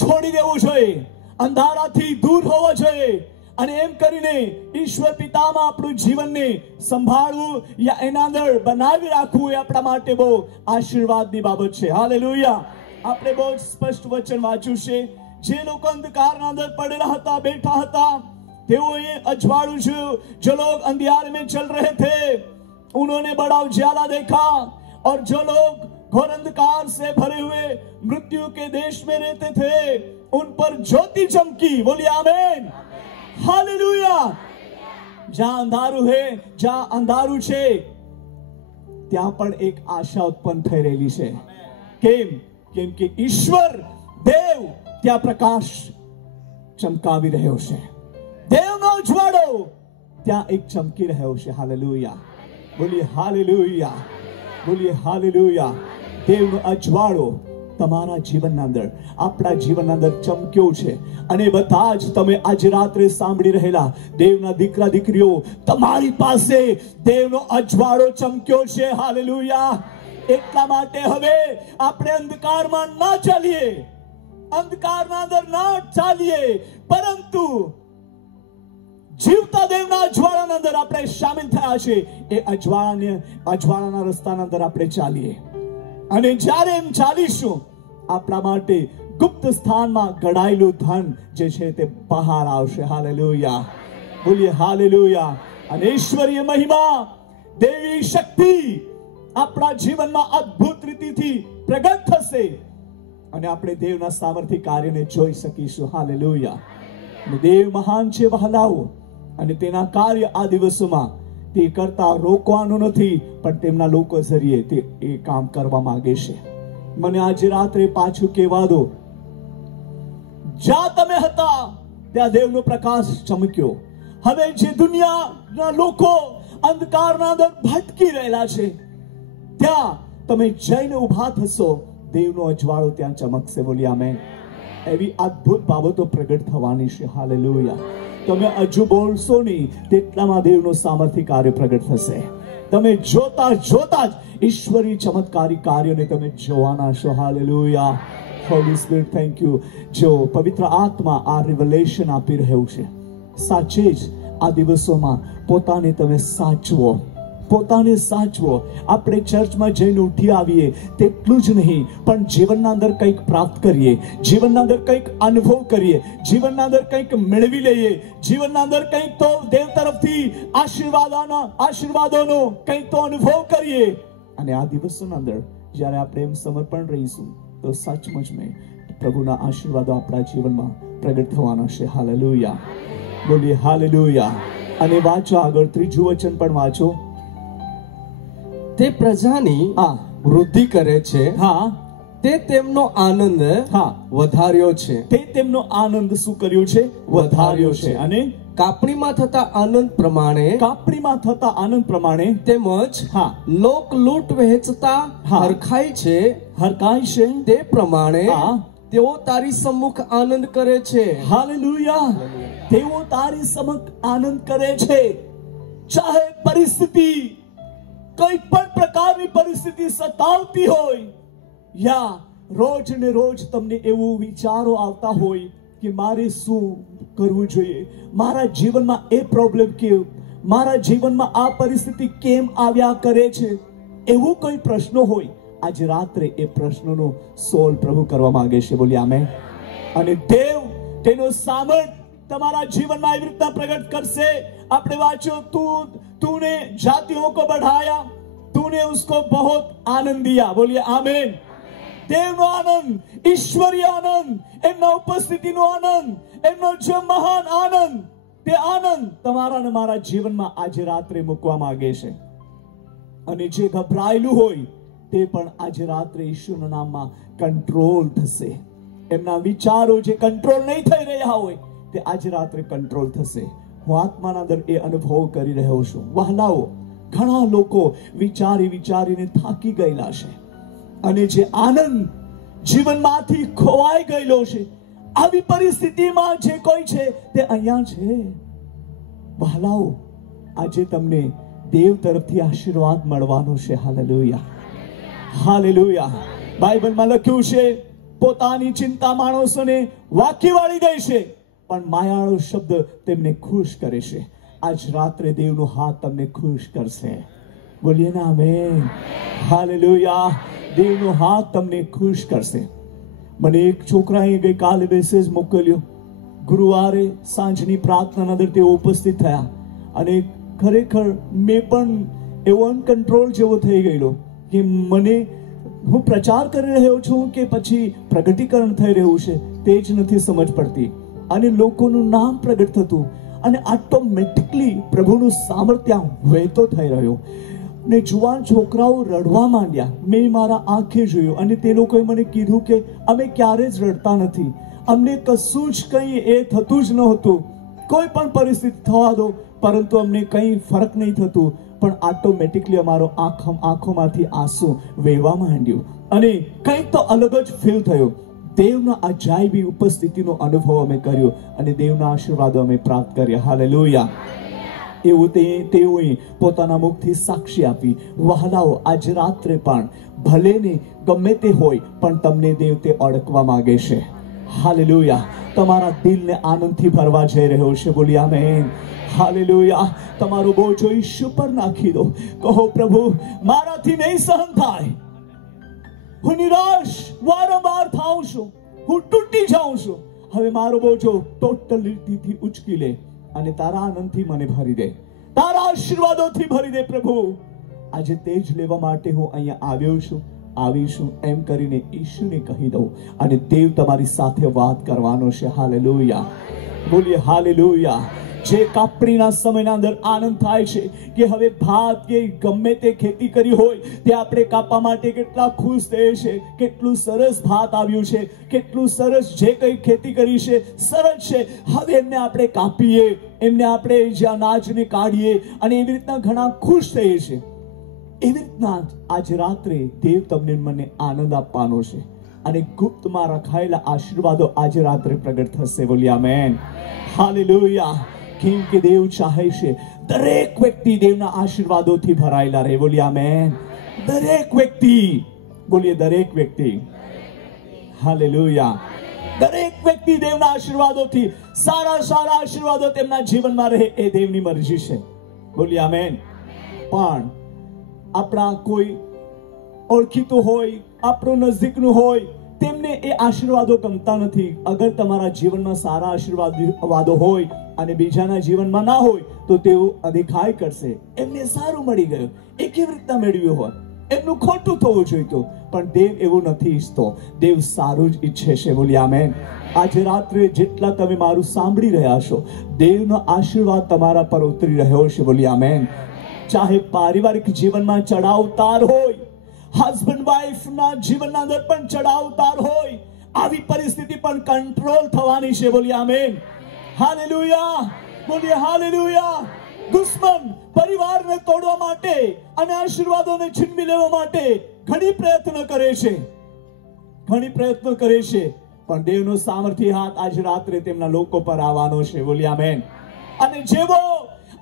છોડી દેવું જોઈએ, અંધારાથી દૂર હોવો જોઈએ અને એમ કરીને ઈશ્વર પિતામાં આપણું જીવનને સંભાળવું યા એના અંદર બનાવી રાખવું એ આપણા માટે બહુ આશીર્વાદની બાબત છે. હાલેલુયા. આપણે બહુ સ્પષ્ટ વચન વાંચ્યું છે. જે લોકો અંધકારના અંદર પડેલા હતા, બેઠા હતા, તેઓએ અજવાળું જોયું. जो लोग अंधियारे में चल रहे थे उन्होंने बड़ा उजाला देखा, और जो लोग घोर अंधकार से भरे हुए मृत्यु के देश में रहते थे उन पर ज्योति चमकी. बोलिए आमीन. हालेलुया. જ્યાં અંધારું હે, જ્યાં અંધારું છે ત્યાં પણ એક આશા ઉત્પન્ન થઈ રહેલી છે. કેમ? કેમ કે ઈશ્વર દેવ ત્યાં પ્રકાશ ચમકાવી રહ્યો છે. દેવનો અજવાળો ત્યાં એક ચમકી રહ્યો છે. હાલેલુયા. બોલીએ હાલેલુયા. બોલીએ હાલેલુયા. દેવનો અજવાળો તમારા જીવનના અંદર, આપણા જીવનના અંદર ચમક્યો છે. અને બધા જ તમે આજે રાત્રે સાંભળી રહેલા દેવના દીકરા દીકરીઓ, તમારી પાસે દેવનો અજવાળો ચમક્યો છે. હાલેલુયા. એટલા માટે હવે આપણે અંધકારમાં ના ચાલીએ, અંધકારના અંદર ના ચાલીએ, પરંતુ જીવતા દેવના અજવાળાના અંદર આપણે સામેલ થયા છે. એ અજવાળાના રસ્તાના અંદર આપણે ચાલીએ. અને જ્યારે એમ ચાલીશું, આપણા માટે ગુપ્ત સ્થાનમાં ગડાયેલું ધન જે છે તે બહાર આવશે. હાલેલુયા. બોલીએ હાલેલુયા. અને ઈશ્વરીય મહિમા, દેવી શક્તિ આપણા જીવનમાં અદ્ભુત રીતિથી પ્રગટ થશે અને આપણે દેવના સામર્થ્ય કાર્યને જોઈ શકીશું. હાલેલુયા. દેવ મહાન છે વહાલાઓ, અને તેના કાર્ય આ દિવસોમાં તે કરતા રોકવાનું નથી, પણ તેમના લોકો જરીએ તે એ કામ કરવા માંગે છે. મને આજે રાત્રે પાછું કહેવા દો, જ્યાં તમે હતા ત્યાં દેવનો પ્રકાશ ચમક્યો. હવે જે દુનિયાના લોકો અંધકારના અંદર ભટકી રહેલા છે ત્યાં તમે જઈને ઊભા થશો, દેવનો અજવાળો ત્યાં ચમકશે. બોલી આમેન. એવી અદ્ભુત બાબતો પ્રગટ થવાની છે. હાલેલુયા. તમે હજુ બોલશો નહીં તેટલામાં દેવનો સામર્થ્ય કાર્ય પ્રગટ થશે. તમે જોતા જોતા જ ઈશ્વરી ચમત્કારી કાર્યોને તમે જોવાના છો. Hallelujah. Holi spirit, thank you. જો પવિત્ર આત્મા આ રિવલેશન આપી રહ્યું છે, સાચે જ આ દિવસોમાં પોતાને તમે સાચવો, પોતાને સાચવો. આપણે ચર્ચમાં જઈને ઉઠી આવીએ તેટલું જ નહીં, પણ જીવનના અંદર કંઈક પ્રાપ્ત કરીએ, જીવનના અંદર કંઈક અનુભવ કરીએ, જીવનના અંદર કંઈક મેળવી લઈએ, જીવનના અંદર કંઈક તો દેવ તરફથી આશીર્વાદોનો કંઈક તો અનુભવ કરીએ. અને આ દિવસોના અંદર જ્યારે આપણે એમ સમર્પણ રહીશું તો સચમુચ મેં પ્રભુના આશીર્વાદો આપણા જીવનમાં પ્રગટ થવાના છે. હાલેલુયા. બોલીએ હાલેલુયા. અને વાંચો આગળ, ત્રીજું વચન પણ વાંચો. તે પ્રજાની વૃદ્ધિ કરે છે. હા. તે તેમનો આનંદ વધાર્યો છે. તે તેમનો આનંદ શું કર્યો છે? વધાર્યો છે. અને કાપણીમાં થતા આનંદ પ્રમાણે, કાપણીમાં થતા આનંદ પ્રમાણે તેમજ લોક લૂંટ વહેંચતા હરખાય છે તે પ્રમાણે તેઓ તારી સમ્મુખ આનંદ કરે છે. હાલેલુયા. તેઓ તારી સમ્મુખ આનંદ કરે છે. ચાહે પરિસ્થિતિ, કોઈ પણ પ્રકારની પરિસ્થિતિ સતાવતી હોય, યા રોજ ને રોજ તમને એવું વિચારો આવતા હોય કે મારે શું કરવું જોઈએ, મારા જીવનમાં એ પ્રોબ્લેમ કેમ, મારા જીવનમાં આ પરિસ્થિતિ કેમ આવ્યા કરે છે, એવું કોઈ પ્રશ્નો હોય, આજે રાત્રે એ પ્રશ્નોનો સોલ્વ પ્રભુ કરવા માંગે છે. બોલી આમેન. અને દેવ તેનો સામર્થ તમારા જીવનમાં એવી રીતના પ્રગટ કરશે. આપણે વાંચ્યો, तूने जातियों को बढ़ाया, तूने उसको बहुत आनंद दिया. बोलिए आमीन. દેવનો આનંદ, ઈશ્વરીય આનંદ, એમના ઉપસ્થિતિનો આનંદ, એમનો જે મહાન આનંદ, તે આનંદ તમારા અને મારા જીવનમાં આજે રાત્રે મૂકવા માંગે છે. અને જે ગભરાયેલું હોય તે પણ આજે રાત્રે ઈશ્વરના નામમાં કંટ્રોલ થશે. એમના વિચારો જે કંટ્રોલ નહીં થઈ રહ્યા હોય તે આજે રાત્રે કંટ્રોલ થશે. હું આત્માના અંદર એ અનુભવ કરી રહ્યો છું. વહાલાઓ, ઘણા લોકો વિચારીને થાકી ગયેલા છે અને જે આનંદ જીવનમાંથી ખોવાઈ ગયેલો છે, આવી પરિસ્થિતિમાં જે કોઈ છે તે અહીંયા છે. વહાલાઓ, આજે તમને દેવ તરફથી આશીર્વાદ મળવાનો છે. Hallelujah, hallelujah. બાઇબલમાં લખ્યું છે, પોતાની ચિંતા માણસોને વાકી વાળી દે છે, પણ માયાળો શબ્દ તેમને ખુશ કરે છે. આજ રાત્રે દેવનો હાથ તમને ખુશ કરશે. બોલીએ ના આમેન. હાલેલુયા. દેવનો હાથ તમને ખુશ કરશે. મને એક છોકરાએ ગઈકાલે મેસેજ મોકલ્યો. ગુરુવારે સાંજની પ્રાર્થનાના અંદર તેઓ ઉપસ્થિત થયા અને ખરેખર મેં પણ એવો અનકંટ્રોલ જેવો થઈ ગયેલો કે હું પ્રચાર કરી રહ્યો છું કે પછી પ્રગટીકરણ થઈ રહ્યું છે તે જ નથી સમજ પડતી. અને લોકોનું નામ પ્રગટ થતું અને ઓટોમેટિકલી પ્રભુનું સામર્થ્ય વહેતો થઈ રહ્યો. ને જુવાન છોકરાઓ રડવા માંડ્યા. મેં મારા આંખે જોયું અને તે લોકોએ મને કીધું કે અમે ક્યારે જ રડતા નથી, અમને કશું જ કંઈ એ થતું જ નહોતું, કોઈ પણ પરિસ્થિતિ થવા દો, પરંતુ અમને કંઈ ફરક નહીં થતું. પણ ઓટોમેટિકલી અમારો આંખોમાંથી આંસુ વહેવા માંડ્યું અને કંઈક તો અલગ જ ફીલ થયો. દેવના અજાયબી ઉપસ્થિતિનો અનુભવ અમે કર્યો અને દેવના આશીર્વાદો અમે પ્રાપ્ત કર્યા. હાલેલુયા. એવું તેઓએ પોતાના મુખથી સાક્ષી આપી. વહાલાઓ, આજે રાત્રે પણ ભલે ને ગમે તે હોય પણ તમને દેવ તે ઓળખવા માંગે છે. હાલેલુયા. તમારા દિલને આનંદથી ભરવા જઈ રહ્યો છે. બોલી આમેન. હાલેલુયા. તમારો બોજો ઈશ્વર પર નાખી દો. કહો, પ્રભુ, મારાથી નહીં સહન થાય, હું નિરાશ વારંવાર થાઉં છું, હું તૂટી જાઉં છું. હવે મારો બોજો ટોટલ રીતથી ઉચકી લે અને તારા આનંદથી મને ભરી દે, તારા આશીર્વાદોથી ભરી દે. પ્રભુ, આજે તે જ લેવા માટે હું અહીંયા આવ્યો છું, આવીશું એમ કરીને ઈશ્વરને કહી દઉં અને દેવ તમારી સાથે વાત કરવાનો છે. હાલેલુયા. બોલીએ હાલેલુયા. જે કાપણીના સમયના અંદર આનંદ થાય છે કે હવે ભાત કે ગમે તે ખેતી કરી હોય તે આપણે કાપવા માટે કેટલા ખુશ થઈએ છે. કેટલું સરસ ભાત આવ્યું છે, કેટલું સરસ જે કંઈ ખેતી કરી છે સરસ છે. હવે એમને આપણે કાપીએ, એમને આપણે જે અનાજને કાઢીએ અને એવી રીતના ઘણા ખુશ થઈએ છીએ. એવી રીતના આજે રાત્રે દેવ તમને મને આનંદ આપવાનો છે અને ગુપ્તમાં રખાયેલા આશીર્વાદો આજે રાત્રે પ્રગટ થશે. બોલી આમેન. હાલેલુયા. કેમ કે દેવ ચાહે છે દરેક વ્યક્તિ દેવના આશીર્વાદોથી ભરાયેલા રહે. બોલી આમેન. દરેક વ્યક્તિ. બોલીએ દરેક વ્યક્તિ. હાલેલુયા. દરેક વ્યક્તિ દેવના આશીર્વાદોથી, સારા સારા આશીર્વાદો તેમના જીવનમાં રહે એ દેવની મરજી છે. બોલી આમેન. પણ આપણા કોઈ ઓળખીતું હોય, આપણું નજદીકનું હોય, તેમને એ આશીર્વાદો ગમતા નથી. અગર તમારા જીવનમાં સારા આશીર્વાદો હોય અને બીજાના જીવનમાં ના હોય તો તેઓ અદેખાઈ કરશે. એમને સારું મળી ગયું, એ કેવી રીતના મેળવ્યું હોય, એમનું ખોટું થવું જોઈતું. પણ દેવ એવું નથી ઈચ્છતો. દેવ સારું જ ઈચ્છે છે. બોલી આમેન. આજે રાત્રે જેટલા તમે મારું સાંભળી રહ્યા છો, દેવનો આશીર્વાદ તમારા પર ઉતરી રહ્યો છે. બોલી આમેન. ચાહે પારિવારિક જીવનમાં ચડાવ ઉતાર હોય, હસબન્ડ વાઇફ ના જીવનના અંદર પણ ચડાવ ઉતાર હોય, આવી પરિસ્થિતિ પણ કંટ્રોલ થવાની છે. બોલી આમેન. હાલેલુયા. બોલીએ હાલેલુયા. દુશ્મન પરિવારને તોડવા માટે અને આશીર્વાદોને છીનવી લેવા માટે ઘણી પ્રયત્ન કરે છે, પણ દેવનો સામર્થ્ય હાથ આજે રાત્રે તેમના લોકો પર આવવાનો છે. બોલી આમેન. અને જેવો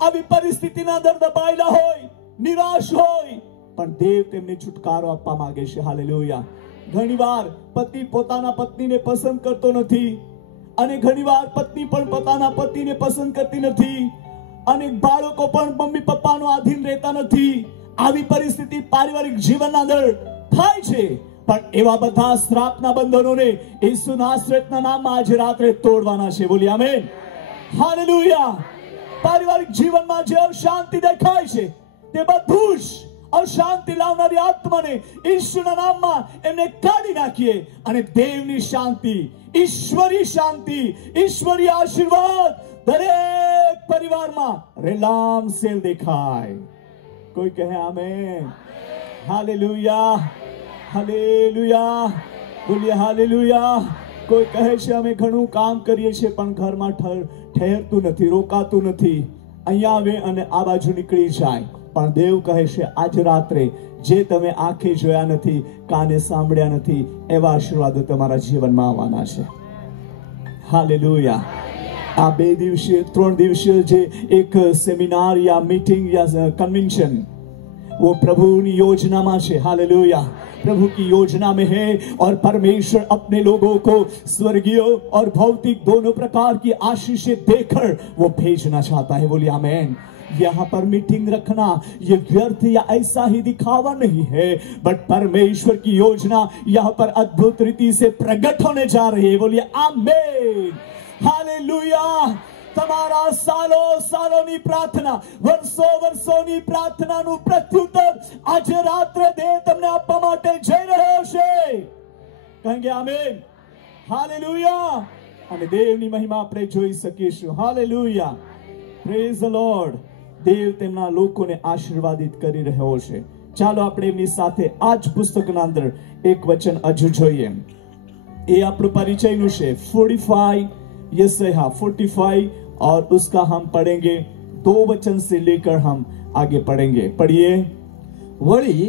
આવી પરિસ્થિતિના અંદર દબાયેલા હોય, નિરાશ હોય, પણ દેવ તેમને છુટકારો આપવા માંગે છે. હાલેલુયા. ઘણીવાર પતિ પોતાના પત્નીને પસંદ કરતો નથી અને ઘણીવાર પત્ની પણ પોતાના પતિને પસંદ કરતી નથી અને બાળકો પણ મમ્મી પપ્પાનો આધીન રહેતા નથી. આવી પરિસ્થિતિ પારિવારિક જીવનના અંદર થાય છે. પણ એવા બધા શ્રાપના બંધનોને ઈસુ નાસરેતના નામમાં આજે રાત્રે તોડવાના છે. બોલી આમેન. હાલેલુયા. પારિવારિક જીવનમાં જે અશાંતિ દેખાય છે તે બધું જ અશાંતિ લાવનારી આત્માને ઈશ્વરના નામમાં એમને કાઢી નાખીએ અને દેવની શાંતિ, ઈશ્વરી શાંતિ, ઈશ્વરી આશીર્વાદ દરેક પરિવારમાં રેલામ સેલ દેખાય. કોઈ કહે આમેન. હાલેલુયા, હાલેલુયા, બોલીએ હાલેલુયા. કોઈ કહે છે અમે ઘણું કામ કરીએ છીએ પણ ઘરમાં ઠહેરતું નથી, રોકાતું નથી, અહીંયા આવે અને આ બાજુ નીકળી જાય. પણ દેવ કહે છે આજ રાત્રે જે તમે આંખે જોયા નથી, કાને સાંભળ્યા નથી, એવા આશીર્વાદો તમારા જીવનમાં આવવાના છે. હાલેલુયા. આ 2 દિવસીય 3 દિવસીય જે એક સેમિનાર या मीटिंग या कन्वेंशन वो प्रभु की योजना में है. हालेलुया. प्रभु की योजना में है और परमेश्वर अपने लोगों को स्वर्गीय और भौतिक दोनों प्रकार की आशीषें देकर वो भेजना चाहता है. बोलिए आमेन. यहाँ पर मीटिंग रखना ये व्यर्थ या ऐसा ही दिखावा नहीं है, बट परमेश्वर की योजना यहाँ पर अद्भुत रीति से प्रकट होने जा रही है. बोलिए आमेन. हालेलुया. તમારા સાલો સાલોની પ્રાર્થના, વર્ષો વર્ષોની પ્રાર્થનાનું પ્રત્યુત્તર આજે રાત્રે દેવ તમને આપવા માટે જઈ રહ્યો છે. કહેંગે આમેન. હાલેલુયા. અને દેવની મહિમા આપણે જોઈ શકીશું. હાલેલુયા. Praise the Lord. દેવ તેમના લોકોને આશીર્વાદિત કરી રહ્યો છે. ચાલો આપણે એમની સાથે આ જ પુસ્તકના અંદર એક વચન હજુ જોઈએ. એ આપણું પરિચયનું છે 45 यशायाह 45 और उसका हम पढ़ेंगे 2 वचन से लेकर हम आगे पढ़ेंगे. पढ़िए. વળી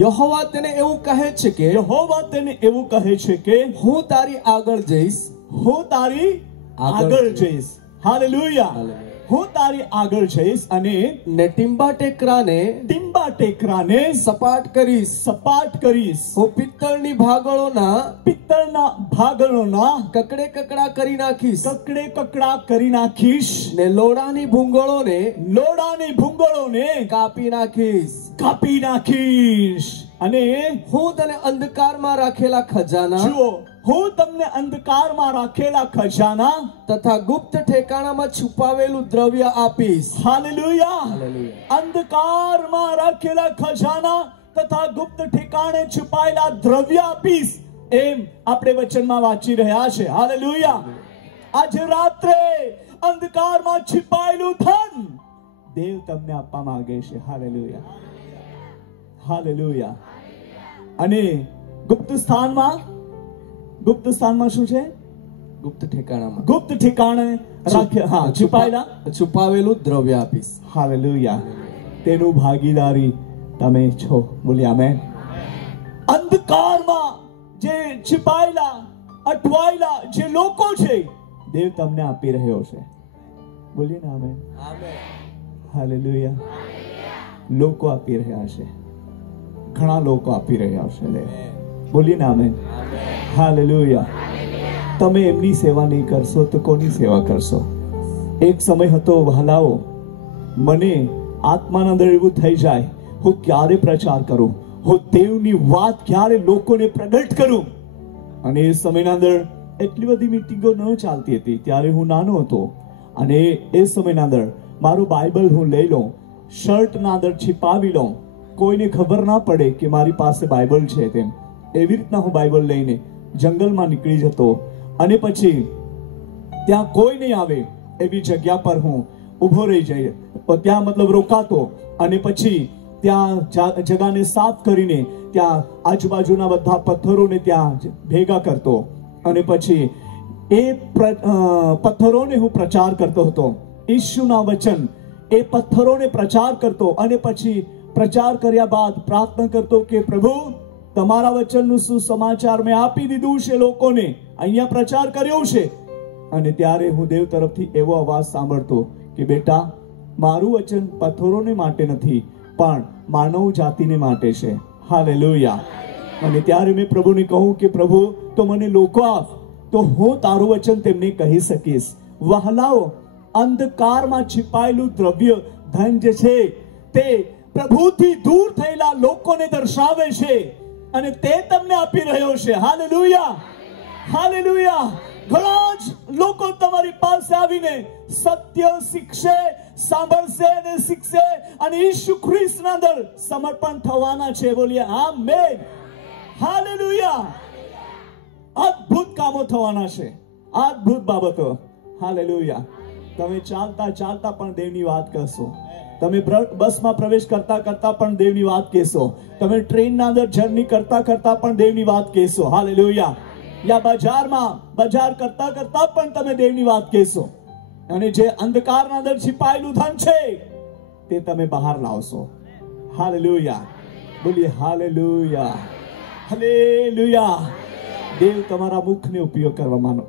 યહોવા તેને એવું કહે છે કે યહોવા તેને એવું કહે છે કે હું તારી આગળ જઈશ, હું તારી આગળ જઈશ. હાલેલુયા. હું તારી આગળ જઈશ અને ને ટીંબા ટેકરાને સપાટ કરીશ, સપાટ કરીશ. હું પિત્તળની ભાગળોના કકડે કકડા કરી નાખીશ, કકડે કકડા કરી નાખીશ. ને લોડાની ભૂંગળોને કાપી નાખીશ. અને હું તને અંધકારમાં રાખેલા ખજાના, જુઓ હું તમને અંધકારમાં રાખેલા ખજાના તથા ગુપ્ત ઠેકાણામાં છુપાવેલું દ્રવ્ય આપીશ. હાલેલુયા. અંધકારમાં રાખેલા ખજાના તથા ગુપ્ત ઠેકાણે છુપાયેલા દ્રવ્ય આપીશ. એમ આપણે વચનમાં વાંચી રહ્યા છે. હાલેલુયા. આજે રાત્રે અંધકારમાં છુપાયેલું ધન દેવ તમને આપવા માંગે છે. હાલેલુયા. હાલેલુયા. અને ગુપ્ત સ્થાનમાં શું છે? ગુપ્ત ઠેકાણામાં, ગુપ્ત ઠેકાણે રાખ્યા, હા, છુપાવેલું દ્રવ્ય આપીશ. હાલેલુયા. તેનું ભાગીદારી તમે છો. બોલી આમેન. અંધકારમાં જે છુપાયેલા અટવાયેલા જે લોકો છે દેવ તમને આપી રહ્યો છે. બોલીએ ને આમેન. હાલેલુયા. લોકો આપી રહ્યા છે, ઘણા લોકો આપી રહ્યા છે. બોલીએ ને આમેન. હાલેલુયા. તમે એમની સેવા નહીં કરશો તો કોની સેવા કરશો? એક સમય હતો વહાલાઓ, મને આત્માના અંદર એવું થઈ જાય હું ક્યારે પ્રચાર કરું, હું દેવની વાત ક્યારે લોકોને પ્રગટ કરું. અને એ સમયના અંદર એટલી બધી મીટિંગો ન ચાલતી હતી. ત્યારે હું નાનો હતો અને એ સમયના અંદર મારું બાઇબલ હું લઈ લઉં, શર્ટના અંદર छिपाવી લઉં, કોઈને ખબર ના પડે કે મારી પાસે બાઇબલ છે. તેમ એવી રીતના હું બાઇબલ લઈને જંગલમાં નીકળી જતો અને પછી ત્યાં કોઈ નહીં આવે એવી જગ્યા પર હું ઊભો રહી જઈએ, ત્યાં મતલબ રોકાતો અને પછી ત્યાં જગાને સાફ કરીને ત્યાં આજુબાજુના બધા પથ્થરોને ત્યાં ભેગા કરતો અને પછી એ પથ્થરોને હું પ્રચાર કરતો હતો. ઈશુના વચન એ પથ્થરોને પ્રચાર કરતો અને પછી પ્રચાર કર્યા બાદ પ્રાર્થના કરતો કે પ્રભુ તમારા વચનનું સુસમાચાર મેં આપી દીધું છે લોકોને, અહીંયા પ્રચાર કર્યો છે. અને ત્યારે હું દેવ તરફથી એવો અવાજ સાંભળતો કે બેટા મારું વચન પથ્થરોને માટે નથી પણ માનવ જાતિને માટે છે. હાલેલુયા. અને ત્યારે મેં પ્રભુને કહું કે પ્રભુ તો મને લોકો આપ તો હું તારું વચન તેમને કહી શકીશ. વહાલાઓ, અંધકારમાં छिपाયેલું દ્રવ્ય ધન જે છે તે પ્રભુથી દૂર થયેલા લોકોને દર્શાવે છે અને તે તમને આપી રહ્યો છે. હાલેલુયા. હાલેલુયા. ઘણા જ લોકો તમારી પાસે આવીને સત્ય શીખશે, સાંભળશે અને શીખશે અને ઈસુ ખ્રિસ્તના અંદર સમર્પણ થવાના છે. બોલીએ આમેન, હાલેલુયા. અદ્ભુત કામો થવાના છે, અદ્ભુત બાબતો. હાલેલુયા. તમે ચાલતા ચાલતા પણ દેવની વાત કરશો, તમે બસમાં પ્રવેશ કરતા કરતા પણ દેવની વાત કહેશો, તમે ટ્રેનના અંદર જર્ની કરતા કરતા પણ દેવની વાત કહેશો. હાલેલુયા. યા બજારમાં બજાર કરતા કરતા પણ તમે દેવની વાત કહેશો અને જે અંધકારના અંદર छिपाયેલું ધન છે તે તમે બહાર લાવશો. હાલેલુયા. બોલીએ હાલેલુયા, હાલેલુયા. દેવ તમારા મુખને ઉપયોગ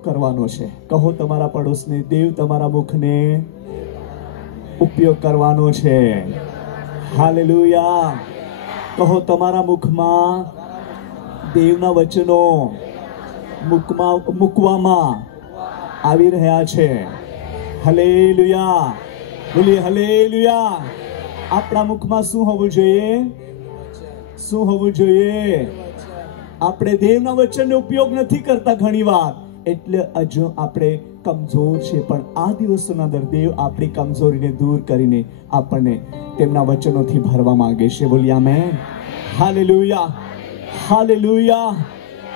કરવાનો છે. કહો તમારા પડોશને, દેવ તમારા મુખને ઉપયોગ કરવાનો છે. હાલેલુયા. કહો તમારા મુખમાં દેવના વચનો મૂકવામાં આવી રહ્યા છે. હાલેલુયા. બોલીએ હાલેલુયા. આપણા મુખમાં શું હોવું જોઈએ? શું હોવું જોઈએ? આપણે દેવના વચનનો ઉપયોગ નથી કરતા ઘણીવાર, એટલે હજુ આપણે કમજોર છે. પણ આ દિવસોના અંદર દેવ આપણી કમજોરીને દૂર કરીને આપણને તેમના વચનોથી ભરવા માંગે છે. બોલીએ આમેન, હાલેલુયા, હાલેલુયા.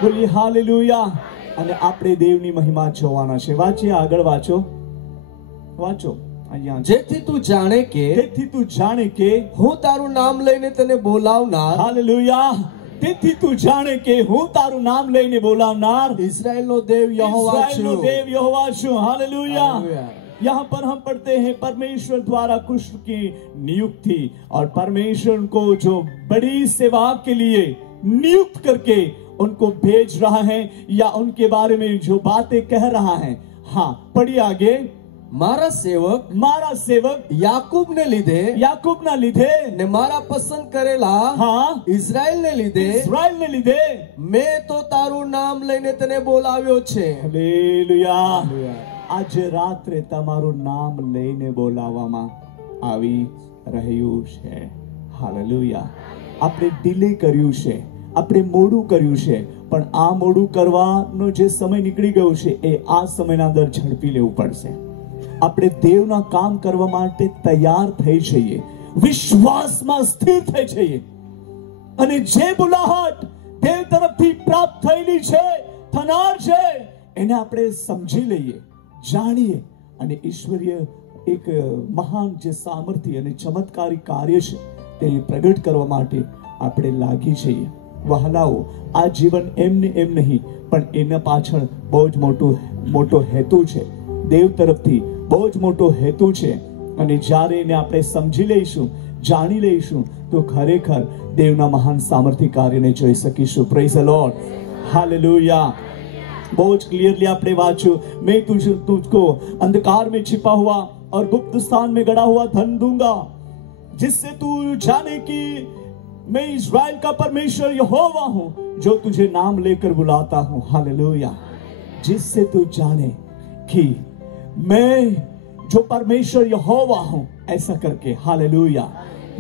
બોલીએ હાલેલુયા. અને આપણે દેવની મહિમા જોવાના છે. વાંચીએ, આગળ વાંચો, વાંચો. જેથી તું જાણે કે, તેથી તું જાણે કે હું તારું નામ લઈને તને બોલાવનાર. હાલેલુયા. તેથી તું જાણે કે હું તારું નામ લઈને બોલાવનાર इस्राएल देव यहोवा છું. देव यहोवा છું. हालेलुया. यहाँ पर हम पढ़ते हैं परमेश्वर द्वारा कुष्ठ की नियुक्ति और परमेश्वर उनको जो बड़ी सेवा के लिए नियुक्त करके उनको भेज रहा है या उनके बारे में जो बातें कह रहा है. हाँ, पढ़िए आगे. મારા સેવક યાકૂબને લીધે ને મારા પસંદ કરેલા ઇઝરાયલને લીધે મેં તો તારું નામ લઈને તને બોલાવ્યો છે. હાલેલુયા. આજે રાત્રે તમારું નામ લઈને બોલાવવામાં આવી રહ્યું છે. હાલેલુયા. આપણે ડિલે કર્યું છે, આપણે મોડું કર્યું છે, પણ આ મોડું કરવાનો જે સમય નીકળી ગયો છે એ આ સમયના અંદર ઝડપી લેવું પડશે. આપણે દેવના કામ કરવા માટે તૈયાર થઈ જઈએ, વિશ્વાસમાં સ્થિર થઈ જઈએ અને જે બોલાહટ દેવ તરફથી પ્રાપ્ત થયેલી છે, થનાર છે, એને આપણે સમજી લઈએ, જાણીએ અને ઈશ્વરીય એક મહાન જે સામર્થ્ય અને ચમત્કારી કાર્ય છે તેને પ્રગટ કરવા માટે આપણે લાગી જઈએ. વહાલાઓ, આ જીવન એમને એમ નહીં, પણ એના પાછળ બહુ જ મોટો હેતુ છે. દેવ તરફથી બહુ જ મોટો હેતુ છે અને જ્યારે એને આપણે સમજી લઈશું, જાણી લઈશું તો ખરેખર દેવના મહાન સામર્થ્ય કાર્યને જોઈ શકીશું. Praise the lord. हालेलुया. બહુ જ ક્લિયરલી આપણે વાંચ્યું, मैं तुझको अंधकार में छिपा हुआ और गुप्त स्थान में गड़ा हुआ धन दूंगा, जिससे तू जाने कि मैं इस्राएल का परमेश्वर यहोवा हूं, जो तुझे नाम लेकर बुलाता हूं. हालेलुया. जिससे तू जाने कि मैं जो परमेश्वर यहोवा हूं, ऐसा करके. हालेलुया.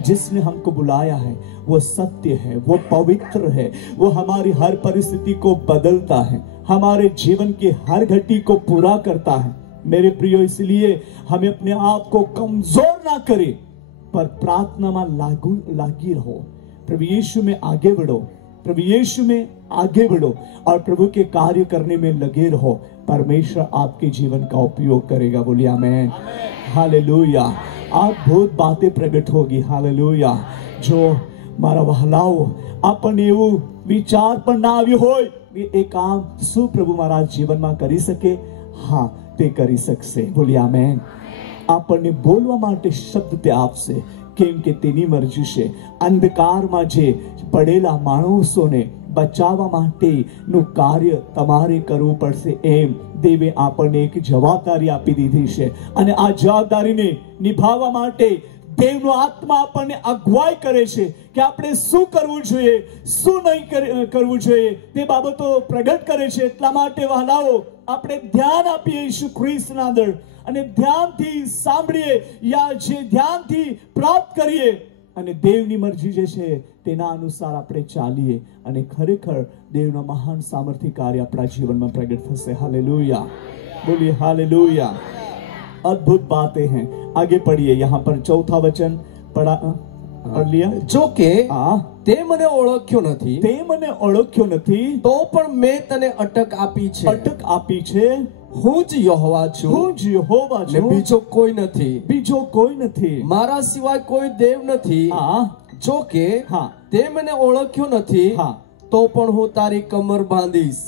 जिसने हमको बुलाया है वो सत्य है, वो पवित्र है, वो हमारी हर परिस्थिति को बदलता है, हमारे जीवन की हर घटी को पूरा करता है. मेरे प्रियो, इसलिए हमें अपने आप को कमजोर ना करें, पर प्रार्थना में लागी रहो. प्रभु यीशु में आगे बढ़ो, प्रभु यीशु में आगे बढ़ो और प्रभु के कार्य करने में लगे रहो. परमेश्वर आपके जीवन का उपयोग करेगा. बोलिए आमेन. हालेलुया. अद्भुत बातें प्रकट होगी. हालेलुया. जो मारा वहलाओ अपन एवं विचार पर ना આવ્યો હોય એ કામ શું પ્રભુ મારા જીવનમાં કરી શકે? હા, તે કરી શકશે. બોલી આમેન. આપણને બોલવા માટે શબ્દ તે આપશે, કેમ કે તેની મરજી છે. અંધકારમાં જે પડેલા માણસોને બચાવવા માટેનું કાર્ય તમારે કરવું પડશે. એમ દેવે આપણને એક જવાબદારી આપી દીધી છે અને આ જવાબદારીને નિભાવવા માટે દેવનો આત્મા આપણને અગવાઈ કરે છે કે આપણે શું કરવું જોઈએ, શું નહીં કરવું જોઈએ, તે બાબતો પ્રગટ કરે છે. એટલા માટે વહાલાઓ, આપણે ધ્યાન આપીએ ઈસુ ખ્રિસ્તના અંદર અને ધ્યાનથી સાંભળીએ યા જે ધ્યાનથી પ્રાપ્ત કરીએ અને દેવની મરજી જે છે તેના અનુસાર આપણે ચાલીએ અને ખરેખર દેવના મહાન સામર્થ્ય કાર્ય આપણા જીવનમાં પ્રગટ થશે. हालेलुया, बोलिए हालेलुया. अद्भुत बातें हैं. आगे पढ़िए. यहाँ पर चौथा वचन पढ़ लिया. જો કે તે મને ઓળખ્યો નથી, તે મને ઓળખ્યો નથી, તો પણ મેં તને અટક આપી છે. અટક આપી છે. હું જ યહોવા છું, હું જ યહોવા ને છું, બીજો કોઈ નથી. બીજો કોઈ નથી. મારા સિવાય કોઈ દેવ નથી. જો કે તે મને ઓળખ્યો નથી, तो पण હું તારી કમર બાંધીશ.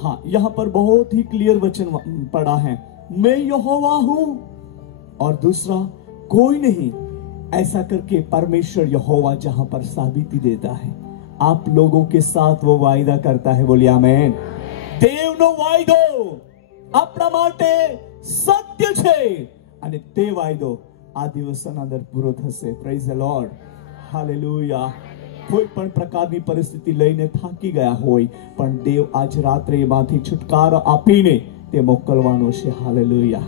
हाँ, यहाँ पर बहुत ही क्लियर वचन पढ़ा है, मैं यहोवा हूं और दूसरा कोई नहीं. ऐसा करके परमेश्वर यहोवा जहां पर साबिती देता है, आप लोगों के साथ वो वायदा करता है. बोलिए आमेन. देवनो वायदो આપણા માટે સત્ય છે અને તે વાયદો આ દિવસના અંદર પૂરો થશે. Praise the lord. હાલેલુયા. કોઈ પણ પ્રકારની પરિસ્થિતિ લઈને થાકી ગયા હોય પણ દેવ આજ રાત્રે એમાંથી છુટકારો આપીને તે મોકલવાનો છે. હાલેલુયા.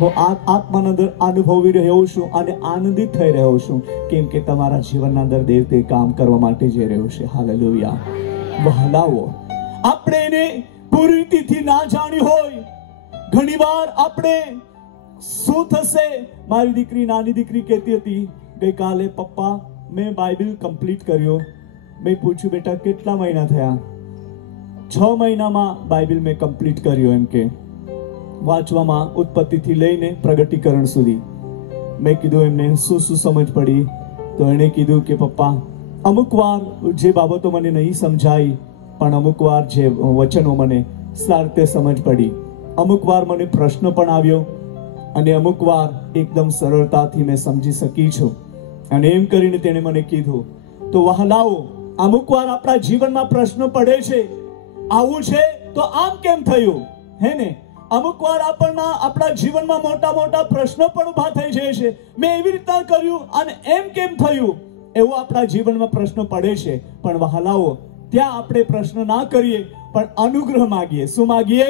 હું આત્માના અંદર અનુભવી રહ્યો છું અને આનંદિત થઈ રહ્યો છું કેમ કે તમારા જીવનના અંદર દેવ તે કામ કરવા માટે જઈ રહ્યો છે. હાલેલુયા. વહાલાઓ, આપણે એને પૂરી રીતથી ના જાણ્યું હોય. ઘણીવાર આપણે શું થશે, મારી દીકરી, નાની દીકરી કહેતી હતી ગઈકાલે, પપ્પા મેં બાઇબલ કમ્પ્લીટ કર્યો. મેં પૂછ્યું બેટા કેટલા મહિના થયા? 6 મહિનામાં બાઇબલ મેં કમ્પ્લીટ કર્યો. એમ કે વાંચવામાં ઉત્પત્તિથી લઈને પ્રગટીકરણ સુધી. મેં કીધું એમને શું શું સમજ પડી? તો એણે કીધું કે પપ્પા અમુક વાર જે બાબતો મને નહીં સમજાઈ પણ અમુક વાર જે વચનો મને સારી રીતે સમજ પડી. અમુક વાર મને પ્રશ્ન પણ આવ્યો અને અમુક વાર એકદમ સરળતાથી મેં સમજી શકી છું. અને એમ કરીને તેણે મને કીધું. તો વહાલાઓ, અમુક વાર આપણા જીવનમાં પ્રશ્ન પડે છે, આવું છે તો આમ કેમ થયું, હે ને? અમુક વાર આપણા જીવનમાં મોટા મોટા પ્રશ્નો પણ ઊભા થઈ જાય છે. મેં એવી રીતના કર્યું અને એમ કેમ થયું, એવો આપણા જીવનમાં પ્રશ્ન પડે છે. પણ વહાલાઓ, ત્યાં આપણે પ્રશ્ન ના કરીએ પણ અનુગ્રહ માગીએ. શું માગીએ?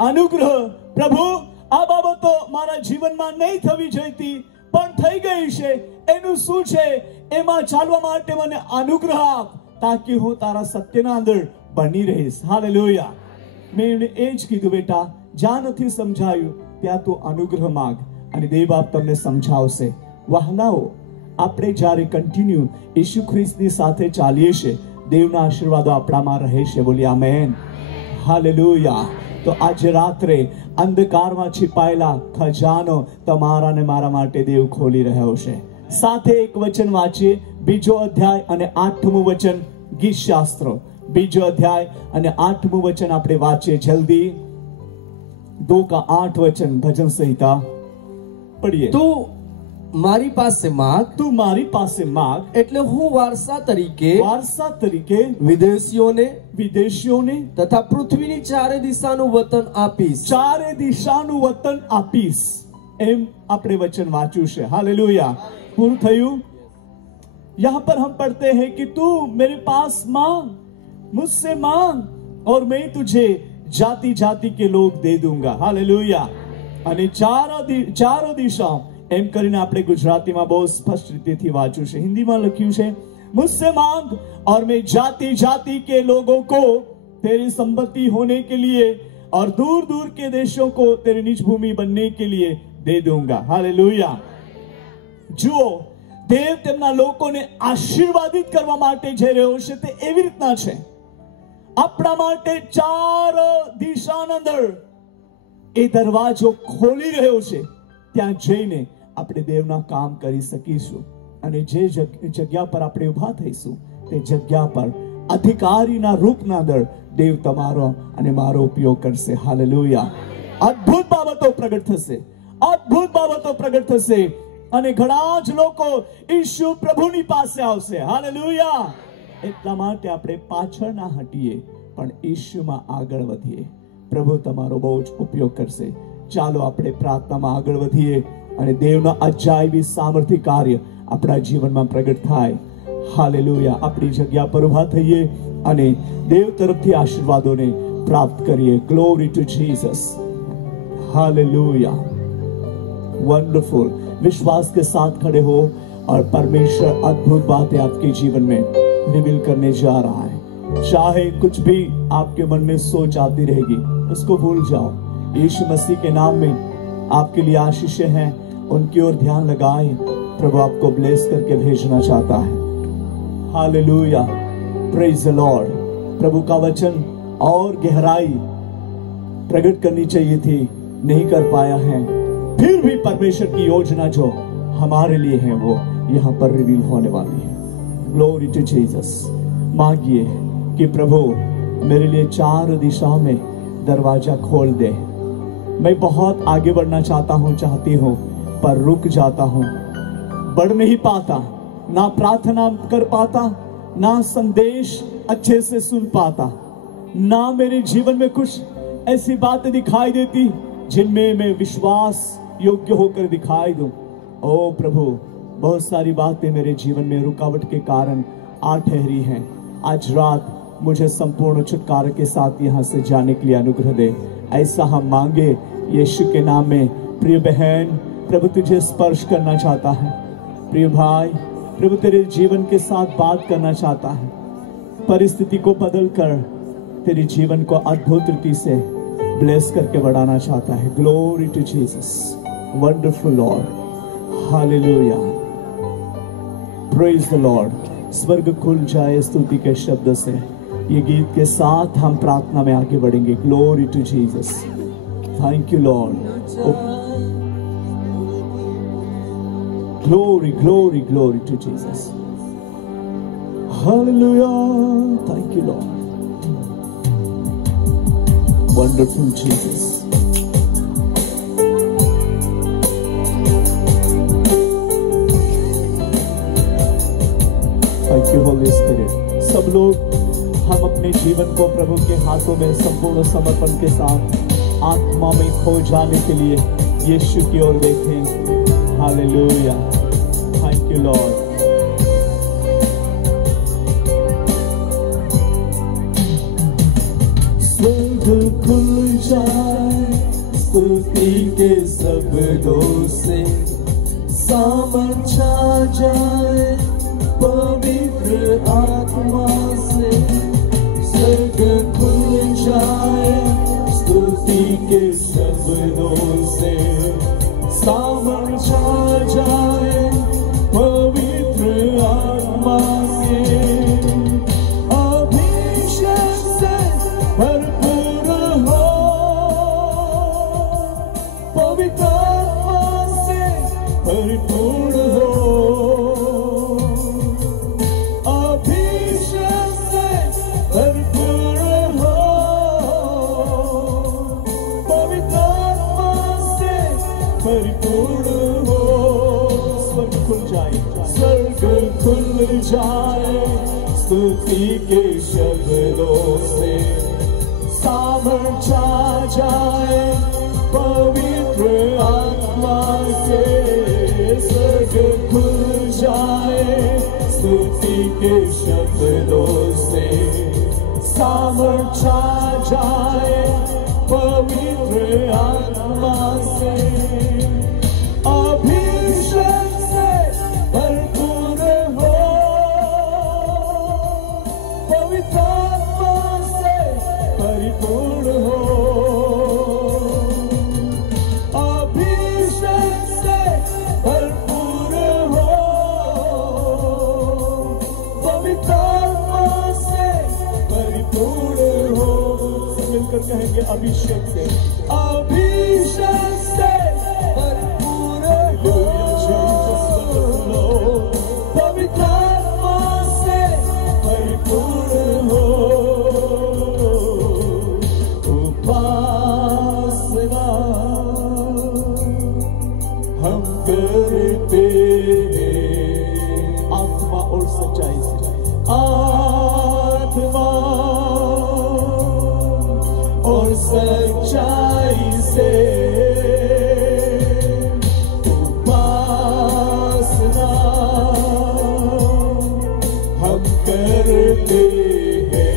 અનુગ્રહ. પ્રભુ, આ બાબતો મારા જીવનમાં નહીં થવી જોઈતી પણ થઈ ગઈ છે, એનું શું છે? એમાં ચાલવા માટે મને અનુગ્રહ આપ તાકી હું તારા સત્યના અંદર બની રહીશ. હાલેલુયા. મેં એમને એ જ કીધું, બેટા જ્યાં નથી સમજાયું ત્યાં તું અનુગ્રહ માગ અને દેવ બાપ તમને સમજાવશે. વહાલાઓ, આપણે જ્યારે કન્ટિન્યુ ઈસુ ખ્રિસ્તની સાથે ચાલીએ છીએ, દેવના આશીર્વાદો આપણામાં રહે છે. બોલી આમેન. હાલેલુયા. તો આજે રાત્રે અંધકારમાં छिपाયેલા ખજાનો તમારા ને મારા માટે દેવ ખોલી રહ્યો છે. સાથે એક વચન વાંચીએ, 2 અધ્યાય અને 8મું વચન, ગીતશાસ્ત્રો 2 અધ્યાય અને 8મું વચન આપણે વાંચીએ જલ્દી. 2 का 8 वचन भजन संहिता पढ़िए. તું મારી પાસે માગ, તું મારી પાસે માગ, એટલે હું વારસા તરીકે વિદેશીઓને તથા પૃથ્વીની ચારે દિશાનું વતન આપીશ. ચારે દિશાનું વતન આપીશ. એમ આપણે વચન વાંચ્યું છે. हालेलुया. પૂરું થયું. यहाँ पर हम पढ़ते हैं कि तू मेरे पास मांग, मुझसे मांग और मैं तुझे जाति जाति के लोग दे दूंगा. हालेलुया. અને ચારો દિશાઓ એમ કરીને આપણે ગુજરાતીમાં બહુ સ્પષ્ટ રીતેથી વાંચ્યું છે. હિન્દીમાં લખ્યું છે, मुझसे मांग और मैं जाति जाति के लोगों को तेरी संपत्ति होने के लिए और दूर दूर के देशों को तेरी निज भूमि बनने के लिए दे दूंगा. हालेलुया. જુઓ, દેવ તેમના લોકોને આશીર્વાદિત કરવા માટે જઈ રહ્યો છે. તે એવી રીતના છે, આપણા માટે 4 દિશાના અંદર એ દરવાજો ખોલી રહ્યો છે. ત્યાં જઈને આપણે દેવના કામ કરી શકીશું અને જે જગ્યા પર આપણે ઊભા થઈશું તે જગ્યા પર અધિકારીના રૂપના અંદર દેવ તમારો અને મારો ઉપયોગ કરશે. હાલેલુયા. અદ્ભુત બાબતો પ્રગટ થશે, અદ્ભુત બાબતો પ્રગટ થશે અને ઘણા જ લોકો ઈસુ પ્રભુની પાસે આવશે. હાલેલુયા. એટલા માટે આપણે પાછળ ના હટીએ પણ ઈસુમાં આગળ વધીએ. પ્રભુ તમારો બહુ જ ઉપયોગ કરશે. ચાલો આપણે પ્રાર્થનામાં આગળ વધીએ અને દેવના અજાયબી સામર્થ્ય કાર્ય આપણા જીવનમાં પ્રગટ થાય. હાલેલુયા. આપણી જગ્યા પર ઊભા થઈએ અને દેવ તરફથી આશીર્વાદોને પ્રાપ્ત કરીએ. Glory to Jesus. Hallelujah. Wonderful. विश्वास के साथ खड़े हो और परमेश्वर अद्भुत बातें आपके जीवन में रिवील करने जा रहा है। चाहे कुछ भी आपके मन में सोच आती रहेगी, उसको भूल जाओ। यीशु मसीह के नाम में आपके लिए आशीषें हैं, उनकी ओर ध्यान लगाएं। प्रभु आपको ब्लेस करके भेजना चाहता है। Hallelujah, praise the Lord. प्रभु का वचन और गहराई प्रकट करनी चाहिए थी, नहीं कर पाया है। फिर भी परमेश्वर की योजना जो हमारे लिए है वो यहाँ पर रिवील होने वाली है। Glory to Jesus. मांगिए कि प्रभु मेरे लिए 4 दिशा में दरवाजा खोल दे। मैं बहुत आगे बढ़ना चाहती हूँ पर रुक जाता हूँ, बढ़ नहीं पाता, ना प्रार्थना कर पाता, ना संदेश अच्छे से सुन पाता, ना मेरे जीवन में कुछ ऐसी बातें दिखाई देती जिनमें मैं विश्वास योग्य होकर दिखाई दूं। ओ प्रभु, बहुत सारी बातें मेरे जीवन में रुकावट के कारण आ ठहरी हैं। आज रात मुझे संपूर्ण छुटकारे के साथ यहाँ से जाने के लिए अनुग्रह दे। ऐसा हम मांगे यीशु के नाम में। प्रिय बहन, प्रभु तुझे स्पर्श करना चाहता है। प्रिय भाई, प्रभु तेरे जीवन के साथ बात करना चाहता है। परिस्थिति को बदल कर तेरे जीवन को अद्भुत रीति से ब्लेस करके बढ़ाना चाहता है। Glory to Jesus, wonderful Lord, hallelujah, praise the Lord. स्वर्ग खुल जाए स्तुति के शब्द से। ये गीत के साथ हम प्रार्थना में आगे बढ़ेंगे। Glory to Jesus, thank you Lord. Glory, glory, glory to Jesus. Hallelujah. Thank you, Lord. Wonderful Jesus. Thank you, Holy Spirit. सब लोग हम अपने जीवन को प्रभु के हाथों में संपूर्ण समर्पण के साथ आत्मा में खो जाने के लिए यीशु की ओर देखें। Hallelujah. Thank you, Lord. स्वर्ग खुल जाए स्तुति के शब्दों से, सामर्थ छा जाए पवित्र आत्मा से। स्वर्ग खुल जाए स्तुति के शब्दों से, सामर्थ छा जाए पवित्र आत्मा से। अभिषेक से भरपूर हो, पवित्र आत्मा से भरपूर हो। अभिषेक से भरपूर हो, पवित्र आत्मा से भरपूर हो। स्वर्ग खुल जाए, स्वर्ग खुल जाए स्तुति के शब्दों से, सामर्थ छा जाए पवित्र आत्मा से। स्वर्ग खुल जाए स्तुति के शब्दों से, सामर्थ छा जाए पवित्र आत्मा से। अभिषेक से भरपूर हो, पवित्र आत्मा से परिपूर्ण हो। अभिषेक से भरपूर हो, पवित्र आत्मा से परिपूर्ण हो। मिलकर कहेंगे अभिषेक से, अभिषेक से भरपूर हो, पवित्र आत्मा से परिपूर्ण हो। उपासना हम करते हैं आत्मा और सच्चाई से, आत्मा और सच्चाई से। उपासना हम करते हैं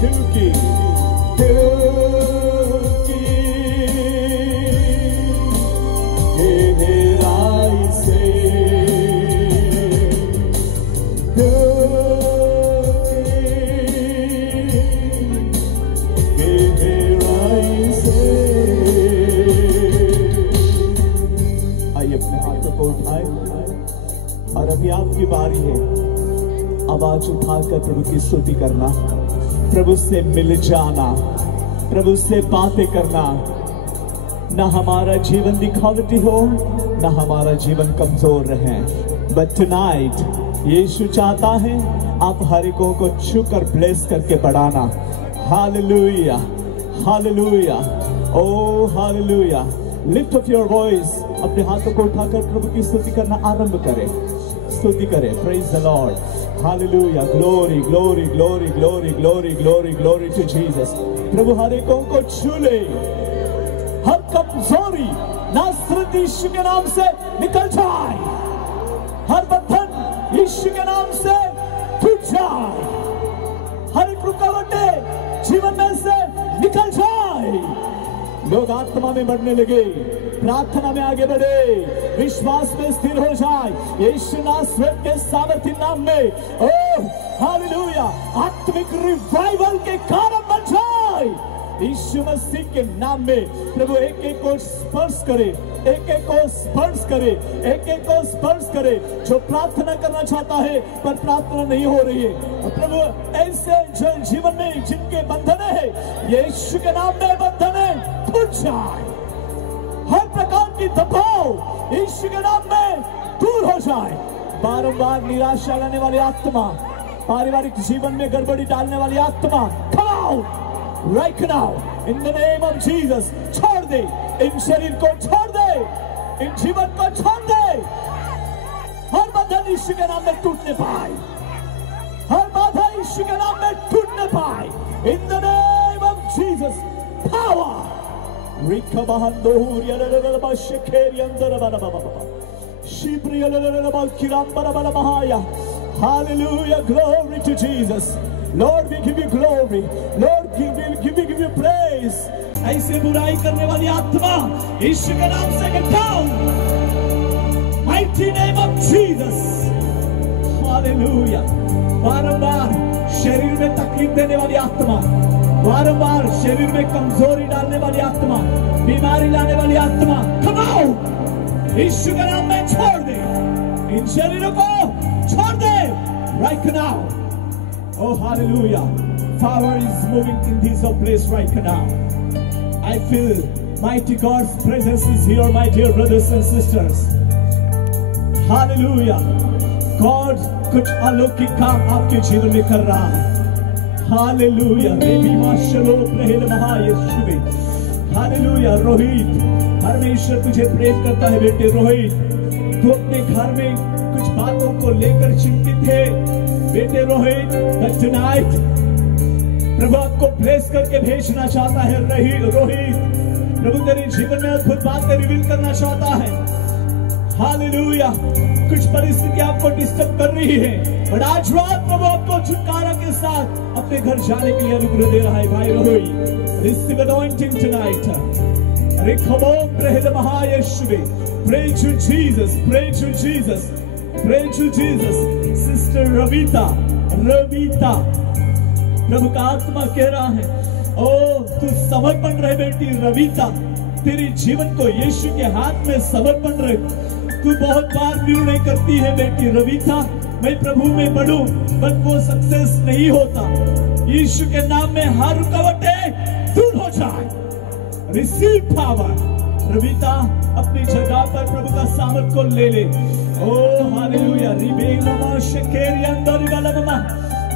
क्योंकि गहराई से की बारी है आवाज उठाकर प्रभु की स्तुति करना, प्रभु से मिल जाना, प्रभु से बातें करना। ना हमारा जीवन दिखावटी हो, ना हमारा जीवन कमजोर रहे, बट टुनाइट यीशु चाहता है आप हर एक को छूकर ब्लेस करके बढ़ाना। Hallelujah, hallelujah, oh hallelujah. Lift up your voice, अपने हाथों को उठाकर प्रभु की स्तुति करना आरंभ करें, स्तुति करें। Praise the Lord, hallelujah, glory glory glory glory glory glory glory to Jesus. प्रभु हर एक को छू ले, हर कमजोरी नासरत यीशु के नाम से निकल जाए, हर बंधन यीशु के नाम से टूट जाए, हर एक रुकावटें जीवन में से निकल जाए। लोग आत्मा में बढ़ने लगे, प्रार्थना में आगे बढ़े, विश्वास में स्थिर हो जाए यीशु नासरत के सामर्थी नाम में। ओह हालेलुया, आत्मिक रिवाइवल के कारण बन जाए यीशु मसीह के नाम में। प्रभु एक एक को स्पर्श करे, एक एक को स्पर्श करे, एक एक को स्पर्श करे जो प्रार्थना करना चाहता है पर प्रार्थना नहीं हो रही है। प्रभु ऐसे जो जीवन में जिनके बंधन है यीशु के नाम में बंधन टूट जाए, हर प्रकार की दबाव यीशु के नाम में दूर हो जाए। बारंबार निराशा लाने वाली आत्मा, पारिवारिक जीवन में गड़बड़ी डालने वाली आत्मा, come out right now in the name of Jesus। छोड़ दे, इन शरीर को छोड़ दे, इन जीवन को छोड़ दे। हर बंधन यीशु के नाम में टूटने पाए, हर बाधा यीशु के नाम में टूटने पाए। in the name of Jesus, power। रिका बहंदोर यलललबा शेखेरी अंदर बना बाबा शिब्री यलललबा किराम बना बना महाया। Hallelujah, glory to Jesus। Lord, we give you glory, Lord, give you praise। ऐसे बुराई करने वाली आत्मा यीशु के नाम से get down, mighty name of Jesus। Hallelujah। बारंबार शरीर में तकलीफ देने वाली आत्मा, बारंबार शरीर में कमजोरी डालने वाली आत्मा, बीमारी लाने वाली आत्मा, come out यीशु के नाम में छोड़ दे, इन शरीरों को छोड़ दे right now। Oh hallelujah, power is moving in this place right now। I feel mighty God's presence is here, my dear brothers and sisters। Hallelujah, God कुछ अलौकिक काम आपके जीवन में कर रहा है। हालेलुया, बेबी माशलो प्रेहल महायशुबे। हालेलुया, रोहित, परमेश्वर तुझे प्रेम करता है बेटे रोहित। तू अपने घर में कुछ बातों को लेकर चिंतित है बेटे रोहित, but tonight प्रभु आपको ब्लेस करके भेजना चाहता है रोहित। प्रभु तेरे जीवन में अद्भुत बातें रिवील करना चाहता है। हालेलुया, कुछ परिस्थिति आपको डिस्टर्ब कर रही है, बट आज रात प्रभु आपको छुटकारा के साथ अपने घर जाने के लिए अनुग्रह दे रहा है। भाई रोहित, रिसीव अनॉइंटिंग टुनाइट। रिखबो प्रेहल महायशुबे। Pray to Jesus, pray to Jesus, pray to Jesus. Sister Ravita, प्रभु का आत्मा कह रहा है, ओ तू समर्पण रहे बेटी रविता, तेरे जीवन को यीशु के हाथ में समर्पण रहे। तू बहुत बार निर्णय करती है बेटी रविता, मैं प्रभु में बढ़ूं, बट वो सक्सेस नहीं होता। यीशु के नाम में हर रुकावटें दूर हो जाए। Receive power. रविता अपनी जगह पर प्रभु का सामर्थ को ले ले। ओ हालेलुया, रिबेला शेकेरी अंदर वाला ममा।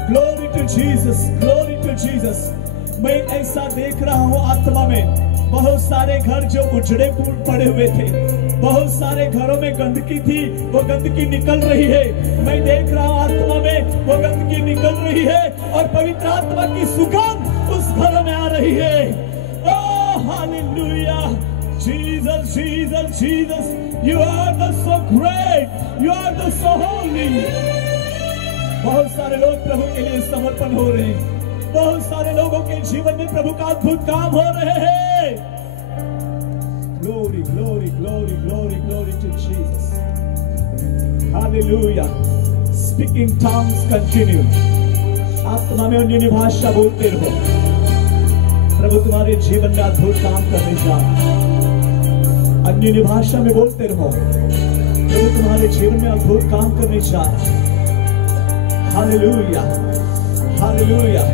Glory to Jesus, glory to Jesus. मैं ऐसा देख रहा हूँ आत्मा में, बहुत सारे घर जो उजड़े पड़े हुए थे, बहुत सारे घरों में गंदगी थी, वो गंदगी निकल रही है। मैं देख रहा हूँ आत्मा में वो गंदगी निकल रही है और पवित्र आत्मा की सुगंध उस घर में आ रही है। Oh hallelujah, Jesus Jesus Jesus, you are the so great, you are the so holy. बहुत सारे लोग प्रभु के लिए समर्पण हो रहे हैं, बहुत सारे लोगों के जीवन में प्रभु का अद्भुत काम हो रहे हैं। Glory, glory, glory, glory, glory to Jesus. Hallelujah. Speaking tongues continue. आत्मा में अन्य भाषा बोलते रहो। प्रभु तुम्हारे जीवन में अद्भुत काम करने जा। अन्य भाषा में बोलते रहो। प्रभु तुम्हारे जीवन में अद्भुत काम करने जा रहा है। Hallelujah, hallelujah,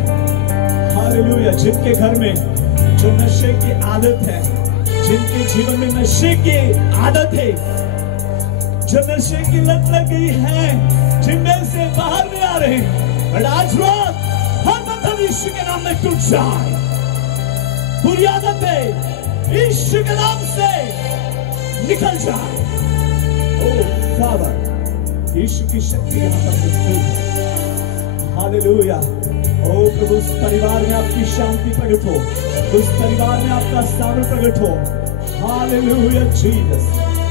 hallelujah. जिनके घर में जो नशे की आदत है, जिनके जीवन में नशे की आदत है, जो नशे की लत लग गई है, जिनमें से बाहर नहीं आ रहे, बट आज रात हर बंधन यीशु के नाम में टूट जाए। बुरी आदत है यीशु के नाम से निकल जाए। ओ फादर, यीशु की शक्ति यहाँ पर मौजूद है। हालेलुया। ओ प्रभु, उस परिवार में आपकी शांति प्रकट हो, उस परिवार में आपका सामर्थ्य प्रकट हो। Hallelujah Jesus,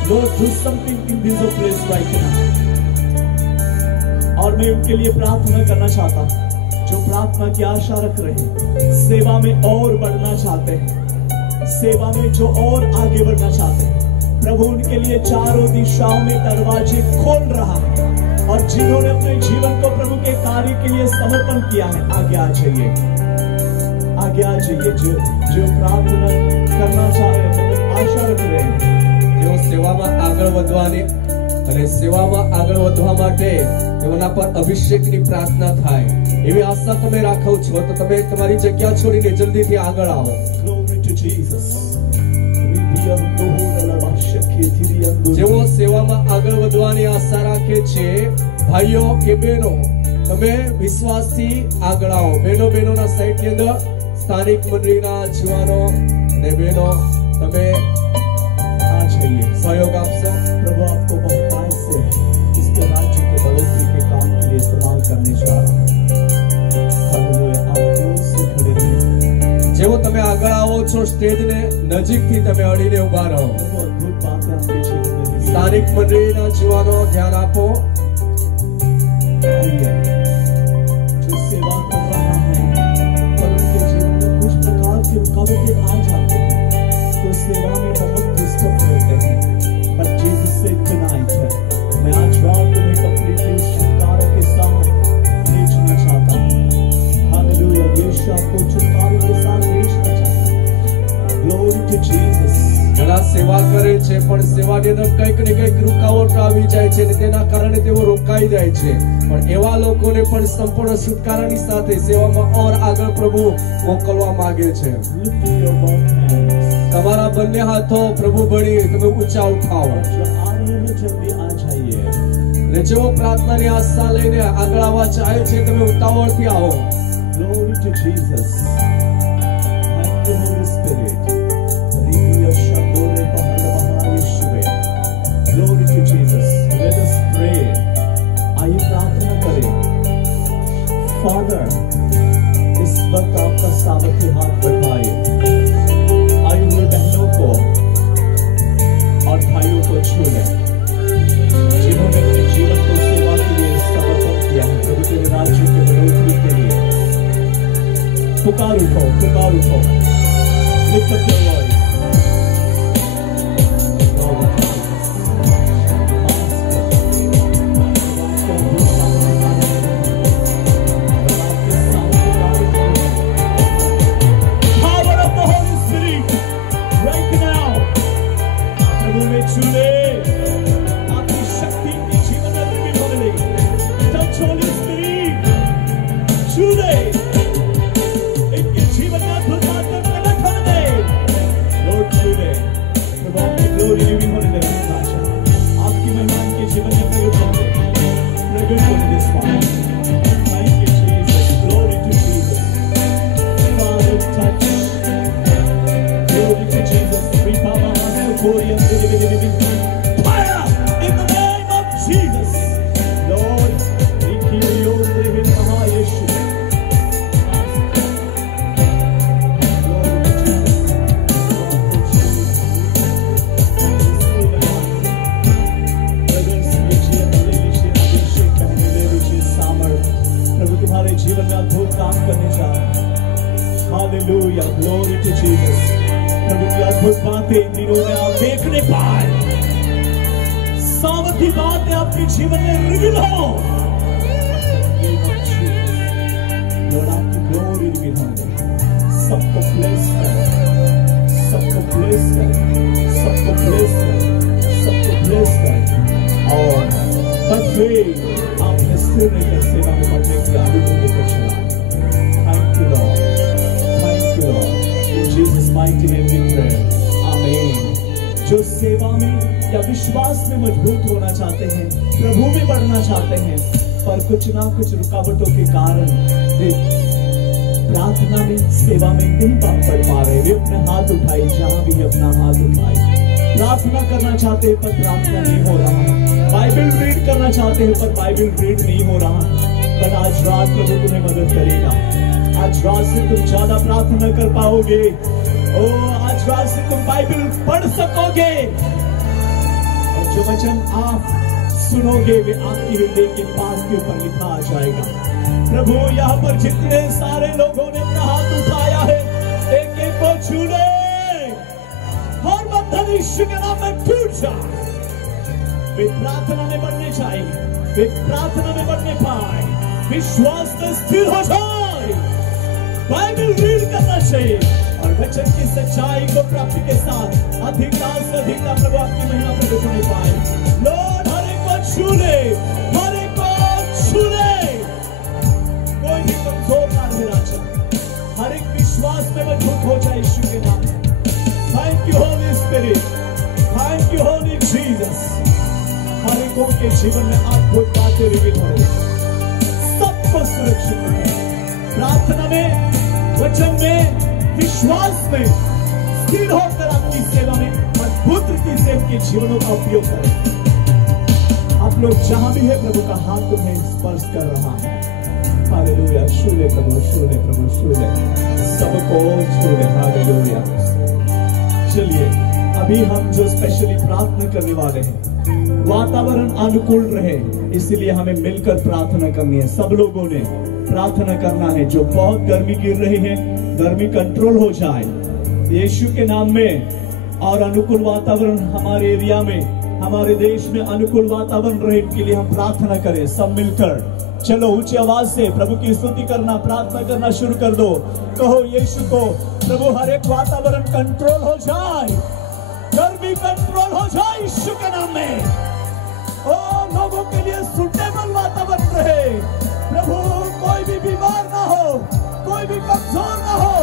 Lord, do something in this place right now. और मैं उनके लिए प्रार्थना करना चाहता हूं जो प्रार्थना की आशा रख रहे हैं, सेवा में और बढ़ना चाहते हैं, सेवा में जो और आगे बढ़ना चाहते हैं। प्रभु उनके लिए चारों दिशाओं में दरवाजे खोल रहा है, और जिन्होंने अपने जीवन को प्रभु के कार्य के लिए समर्पण किया है, आगे आ जाइए, आगे आ जाइए। जो प्रार्थना करना चाह रहे हैं, आशा रख रहे हैं, તેઓ સેવામાં આગળ વધવાની અને સેવામાં આગળ વધવા માટે તેઓના પર અભિષેકની પ્રાર્થના થાય એવી આશા તમે રાખો છો, તો તમે તમારી જગ્યા છોડીને જલ્દીથી આગળ આવો। Glory to Jesus. જેઓ સેવામાં આગળ વધવાની આશા રાખે છે, ભાઈઓ કે બહેનો, તમે વિશ્વાસથી આગળ આવો। બહેનોના સાઈડની અંદર સ્થાનિક મંડળીના જવાનો અને બહેનો તમે सहयोग आपसे। प्रभु आपको बहुतायत से इसके राज्य के बढ़ोतरी के काम के लिए इस्तेमाल करने जा रहा है। हालेलुया। आप क्रोध से खड़े रहिए। जेवो तमे आगळ आवो છો સ્ટેજને નજીકથી તમે અડીને ઊભા રહો। प्रभु अद्भुत बातें आपके जीवन में हुई। સ્થાનિક મંડળીના જીવાનો ध्यान આપो। जो सेवा कर रहा है पर उनके जीवन में कुछ प्रकार की रुकावटें आ जाती हैं, तो सेवा में बहुत डिस्टर्ब होते हैं। But Jesus said tonight, मैं आज रात तुम्हें completely छुटकारे के साथ भेजना चाहता हूँ। हालेलुया। यीशु आपको छुटकारे के साथ भेजना चाहता है। Glory to Jesus. ઘણા સેવા કરે છે પણ સેવાની અંદર કંઈક ને કંઈક રૂકાવટ આવી જાય છે, અને તેના કારણે તેઓ રોકાઈ જાય છે, પણ એવા લોકોને પણ સંપૂર્ણ છુટકારાની સાથે સેવામાં ઓર આગળ પ્રભુ મોકલવા માંગે છે। Lift your both hands. તમારા બંને હાથો પ્રભુ બળી તમે ઊંચા ઉઠાવો। जो आ रहे हैं जल्दी आ जाइए। અને જેઓ પ્રાર્થનાની આશા લઈને આગળ આવવા ચાહે છે, તમે ઉતાવળથી આવો। Glory to Jesus. Thank you, Holy Spirit. Glory to Jesus. Let us pray. आइए प्रार्थना करें। Father, इस वक्त आपका सामर्थ्य हाथ बढ़ाए, आई हुए बहनों को और भाइयों को छू लें, जिन्होंने अपने जीवन को सेवा के लिए समर्पण किया है। प्रभु तेरे राज्य के बढ़ोतरी के लिए पुकार उठो, पुकार उठो। Lift up your voice. और बस वे आपने स्थिर रहकर सेवा में बढ़ने की आदत लेकर चला। Thank you Lord, thank you Lord. In Jesus mighty name we pray, amen. जो सेवा में या विश्वास में मजबूत होना चाहते हैं, प्रभु में बढ़ना चाहते हैं, पर कुछ ना कुछ रुकावटों के कारण वे प्रार्थना में, सेवा में नहीं बढ़ पा रहे, वे अपने हाथ उठाए, जहां भी अपना हाथ उठाए। प्रार्थना करना चाहते हैं पर प्रार्थना नहीं हो रहा, बाइबल रीड करना चाहते हैं पर बाइबल रीड नहीं हो रहा। पर आज रात प्रभु तुम्हें मदद करेगा। आज रात से तुम ज्यादा प्रार्थना कर पाओगे। ओ आज रात से तुम बाइबल पढ़ सकोगे, और जो वचन आप सुनोगे वे आपकी हृदय के पास के ऊपर लिखा आ जाएगा। प्रभु यहाँ पर जितने सारे लोगों ने अपना हाथ उठाया है, एक एक को छू ले, हर बंधन यीशु के नाम में टूट जाए। वे प्रार्थना में बढ़ने चाहिए, वे प्रार्थना में बढ़ने पाए, विश्वास में स्थिर हो जाए, बाइबल रीड करना चाहिए और वचन की सच्चाई को प्राप्ति के साथ अधिकता से अधिकता प्रभु आपकी महिमा प्रकट होने पाए। लॉर्ड हर एक को छू ले, हर एक को छू ले, कोई भी कमजोर ना रहे राजा, हर एक विश्वास में मजबूत हो जाए यीशु के नाम में। Thank you Holy Spirit, thank you holy Jesus. हर एक के जीवन में अद्भुत बातें रिवील हो, सबको सुरक्षित रखें। प्रार्थना में, वचन में, विश्वास में स्थिर होकर आपकी सेवा में अद्भुत रीति से उनके जीवनों का उपयोग करें। आप लोग जहां भी है, प्रभु का हाथ तुम्हें स्पर्श कर रहा है। हालेलुया, छूले प्रभु, छूले प्रभु, छूले सबको, छूले। हालेलुया। चलिए अभी हम जो स्पेशली प्रार्थना करने वाले हैं, वातावरण अनुकूल रहे इसलिए हमें मिलकर प्रार्थना करनी है। सब लोगों ने प्रार्थना करना है। जो बहुत गर्मी गिर रही है, गर्मी कंट्रोल हो जाए यीशु के नाम में, और अनुकूल वातावरण हमारे एरिया में, हमारे देश में अनुकूल वातावरण रहे, इनके लिए हम प्रार्थना करें सब मिलकर। चलो ऊंची आवाज से प्रभु की स्तुति करना, प्रार्थना करना शुरू कर दो। कहो यीशु को, प्रभु हर एक वातावरण कंट्रोल हो जाए, गर्मी कंट्रोल हो जाए यीशु के नाम में। ओ लोगों के लिए सुटेबल वातावरण रहे। प्रभु कोई भी बीमार ना हो, कोई भी कमजोर ना हो,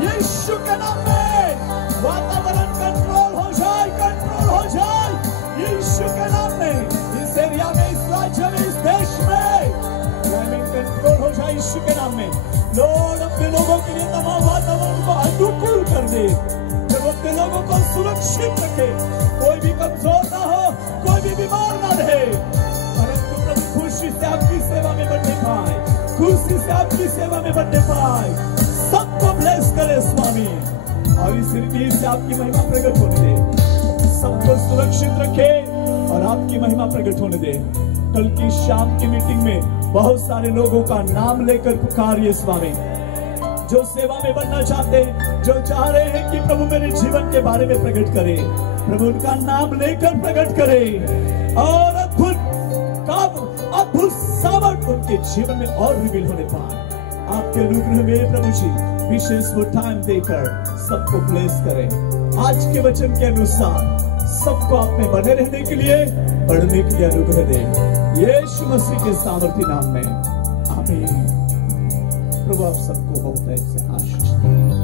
यीशु के नाम में वातावरण कंट्रोल हो जाए, कंट्रोल हो जाए यीशु के नाम में। इस एरिया में, इस राज्य में, इस देश में क्लाइमेट कंट्रोल हो जाए यीशु के नाम में। लॉर्ड अपने लोगों के लिए तमाम वातावरण को अनुकूल कर दे, जब अपने लोगों को सुरक्षित रखे, कोई भी कमजोर ना हो, कोई भी बीमार ना रहे, परंतु प्रभु खुशी से आपकी सेवा में बढ़ने पाए, खुशी से आपकी सेवा में बढ़ने पाए। सबको ब्लेस करे स्वामी, और इस रीति से आपकी महिमा प्रकट होने दे। सबको सुरक्षित रखे और आपकी महिमा प्रकट होने दे। कल की शाम की मीटिंग में बहुत सारे लोगों का नाम लेकर पुकारिए स्वामी, जो सेवा में बढ़ना चाहते हैं, जो चाह रहे हैं कि प्रभु मेरे जीवन के बारे में प्रकट करे, प्रभु उनका नाम लेकर प्रकट करे, और अद्भुत सामर्थ उनके जीवन में और रिवील होने पाए। आपके अनुग्रह में प्रभु जी विशेष वो टाइम देकर सबको ब्लेस करें। आज के वचन के अनुसार सबको आप में बने रहने के लिए, बढ़ने के लिए अनुग्रह दें, यीशु मसीह के सामर्थी नाम में, आमीन। प्रभु आप सबको बहुत से आशीष दें।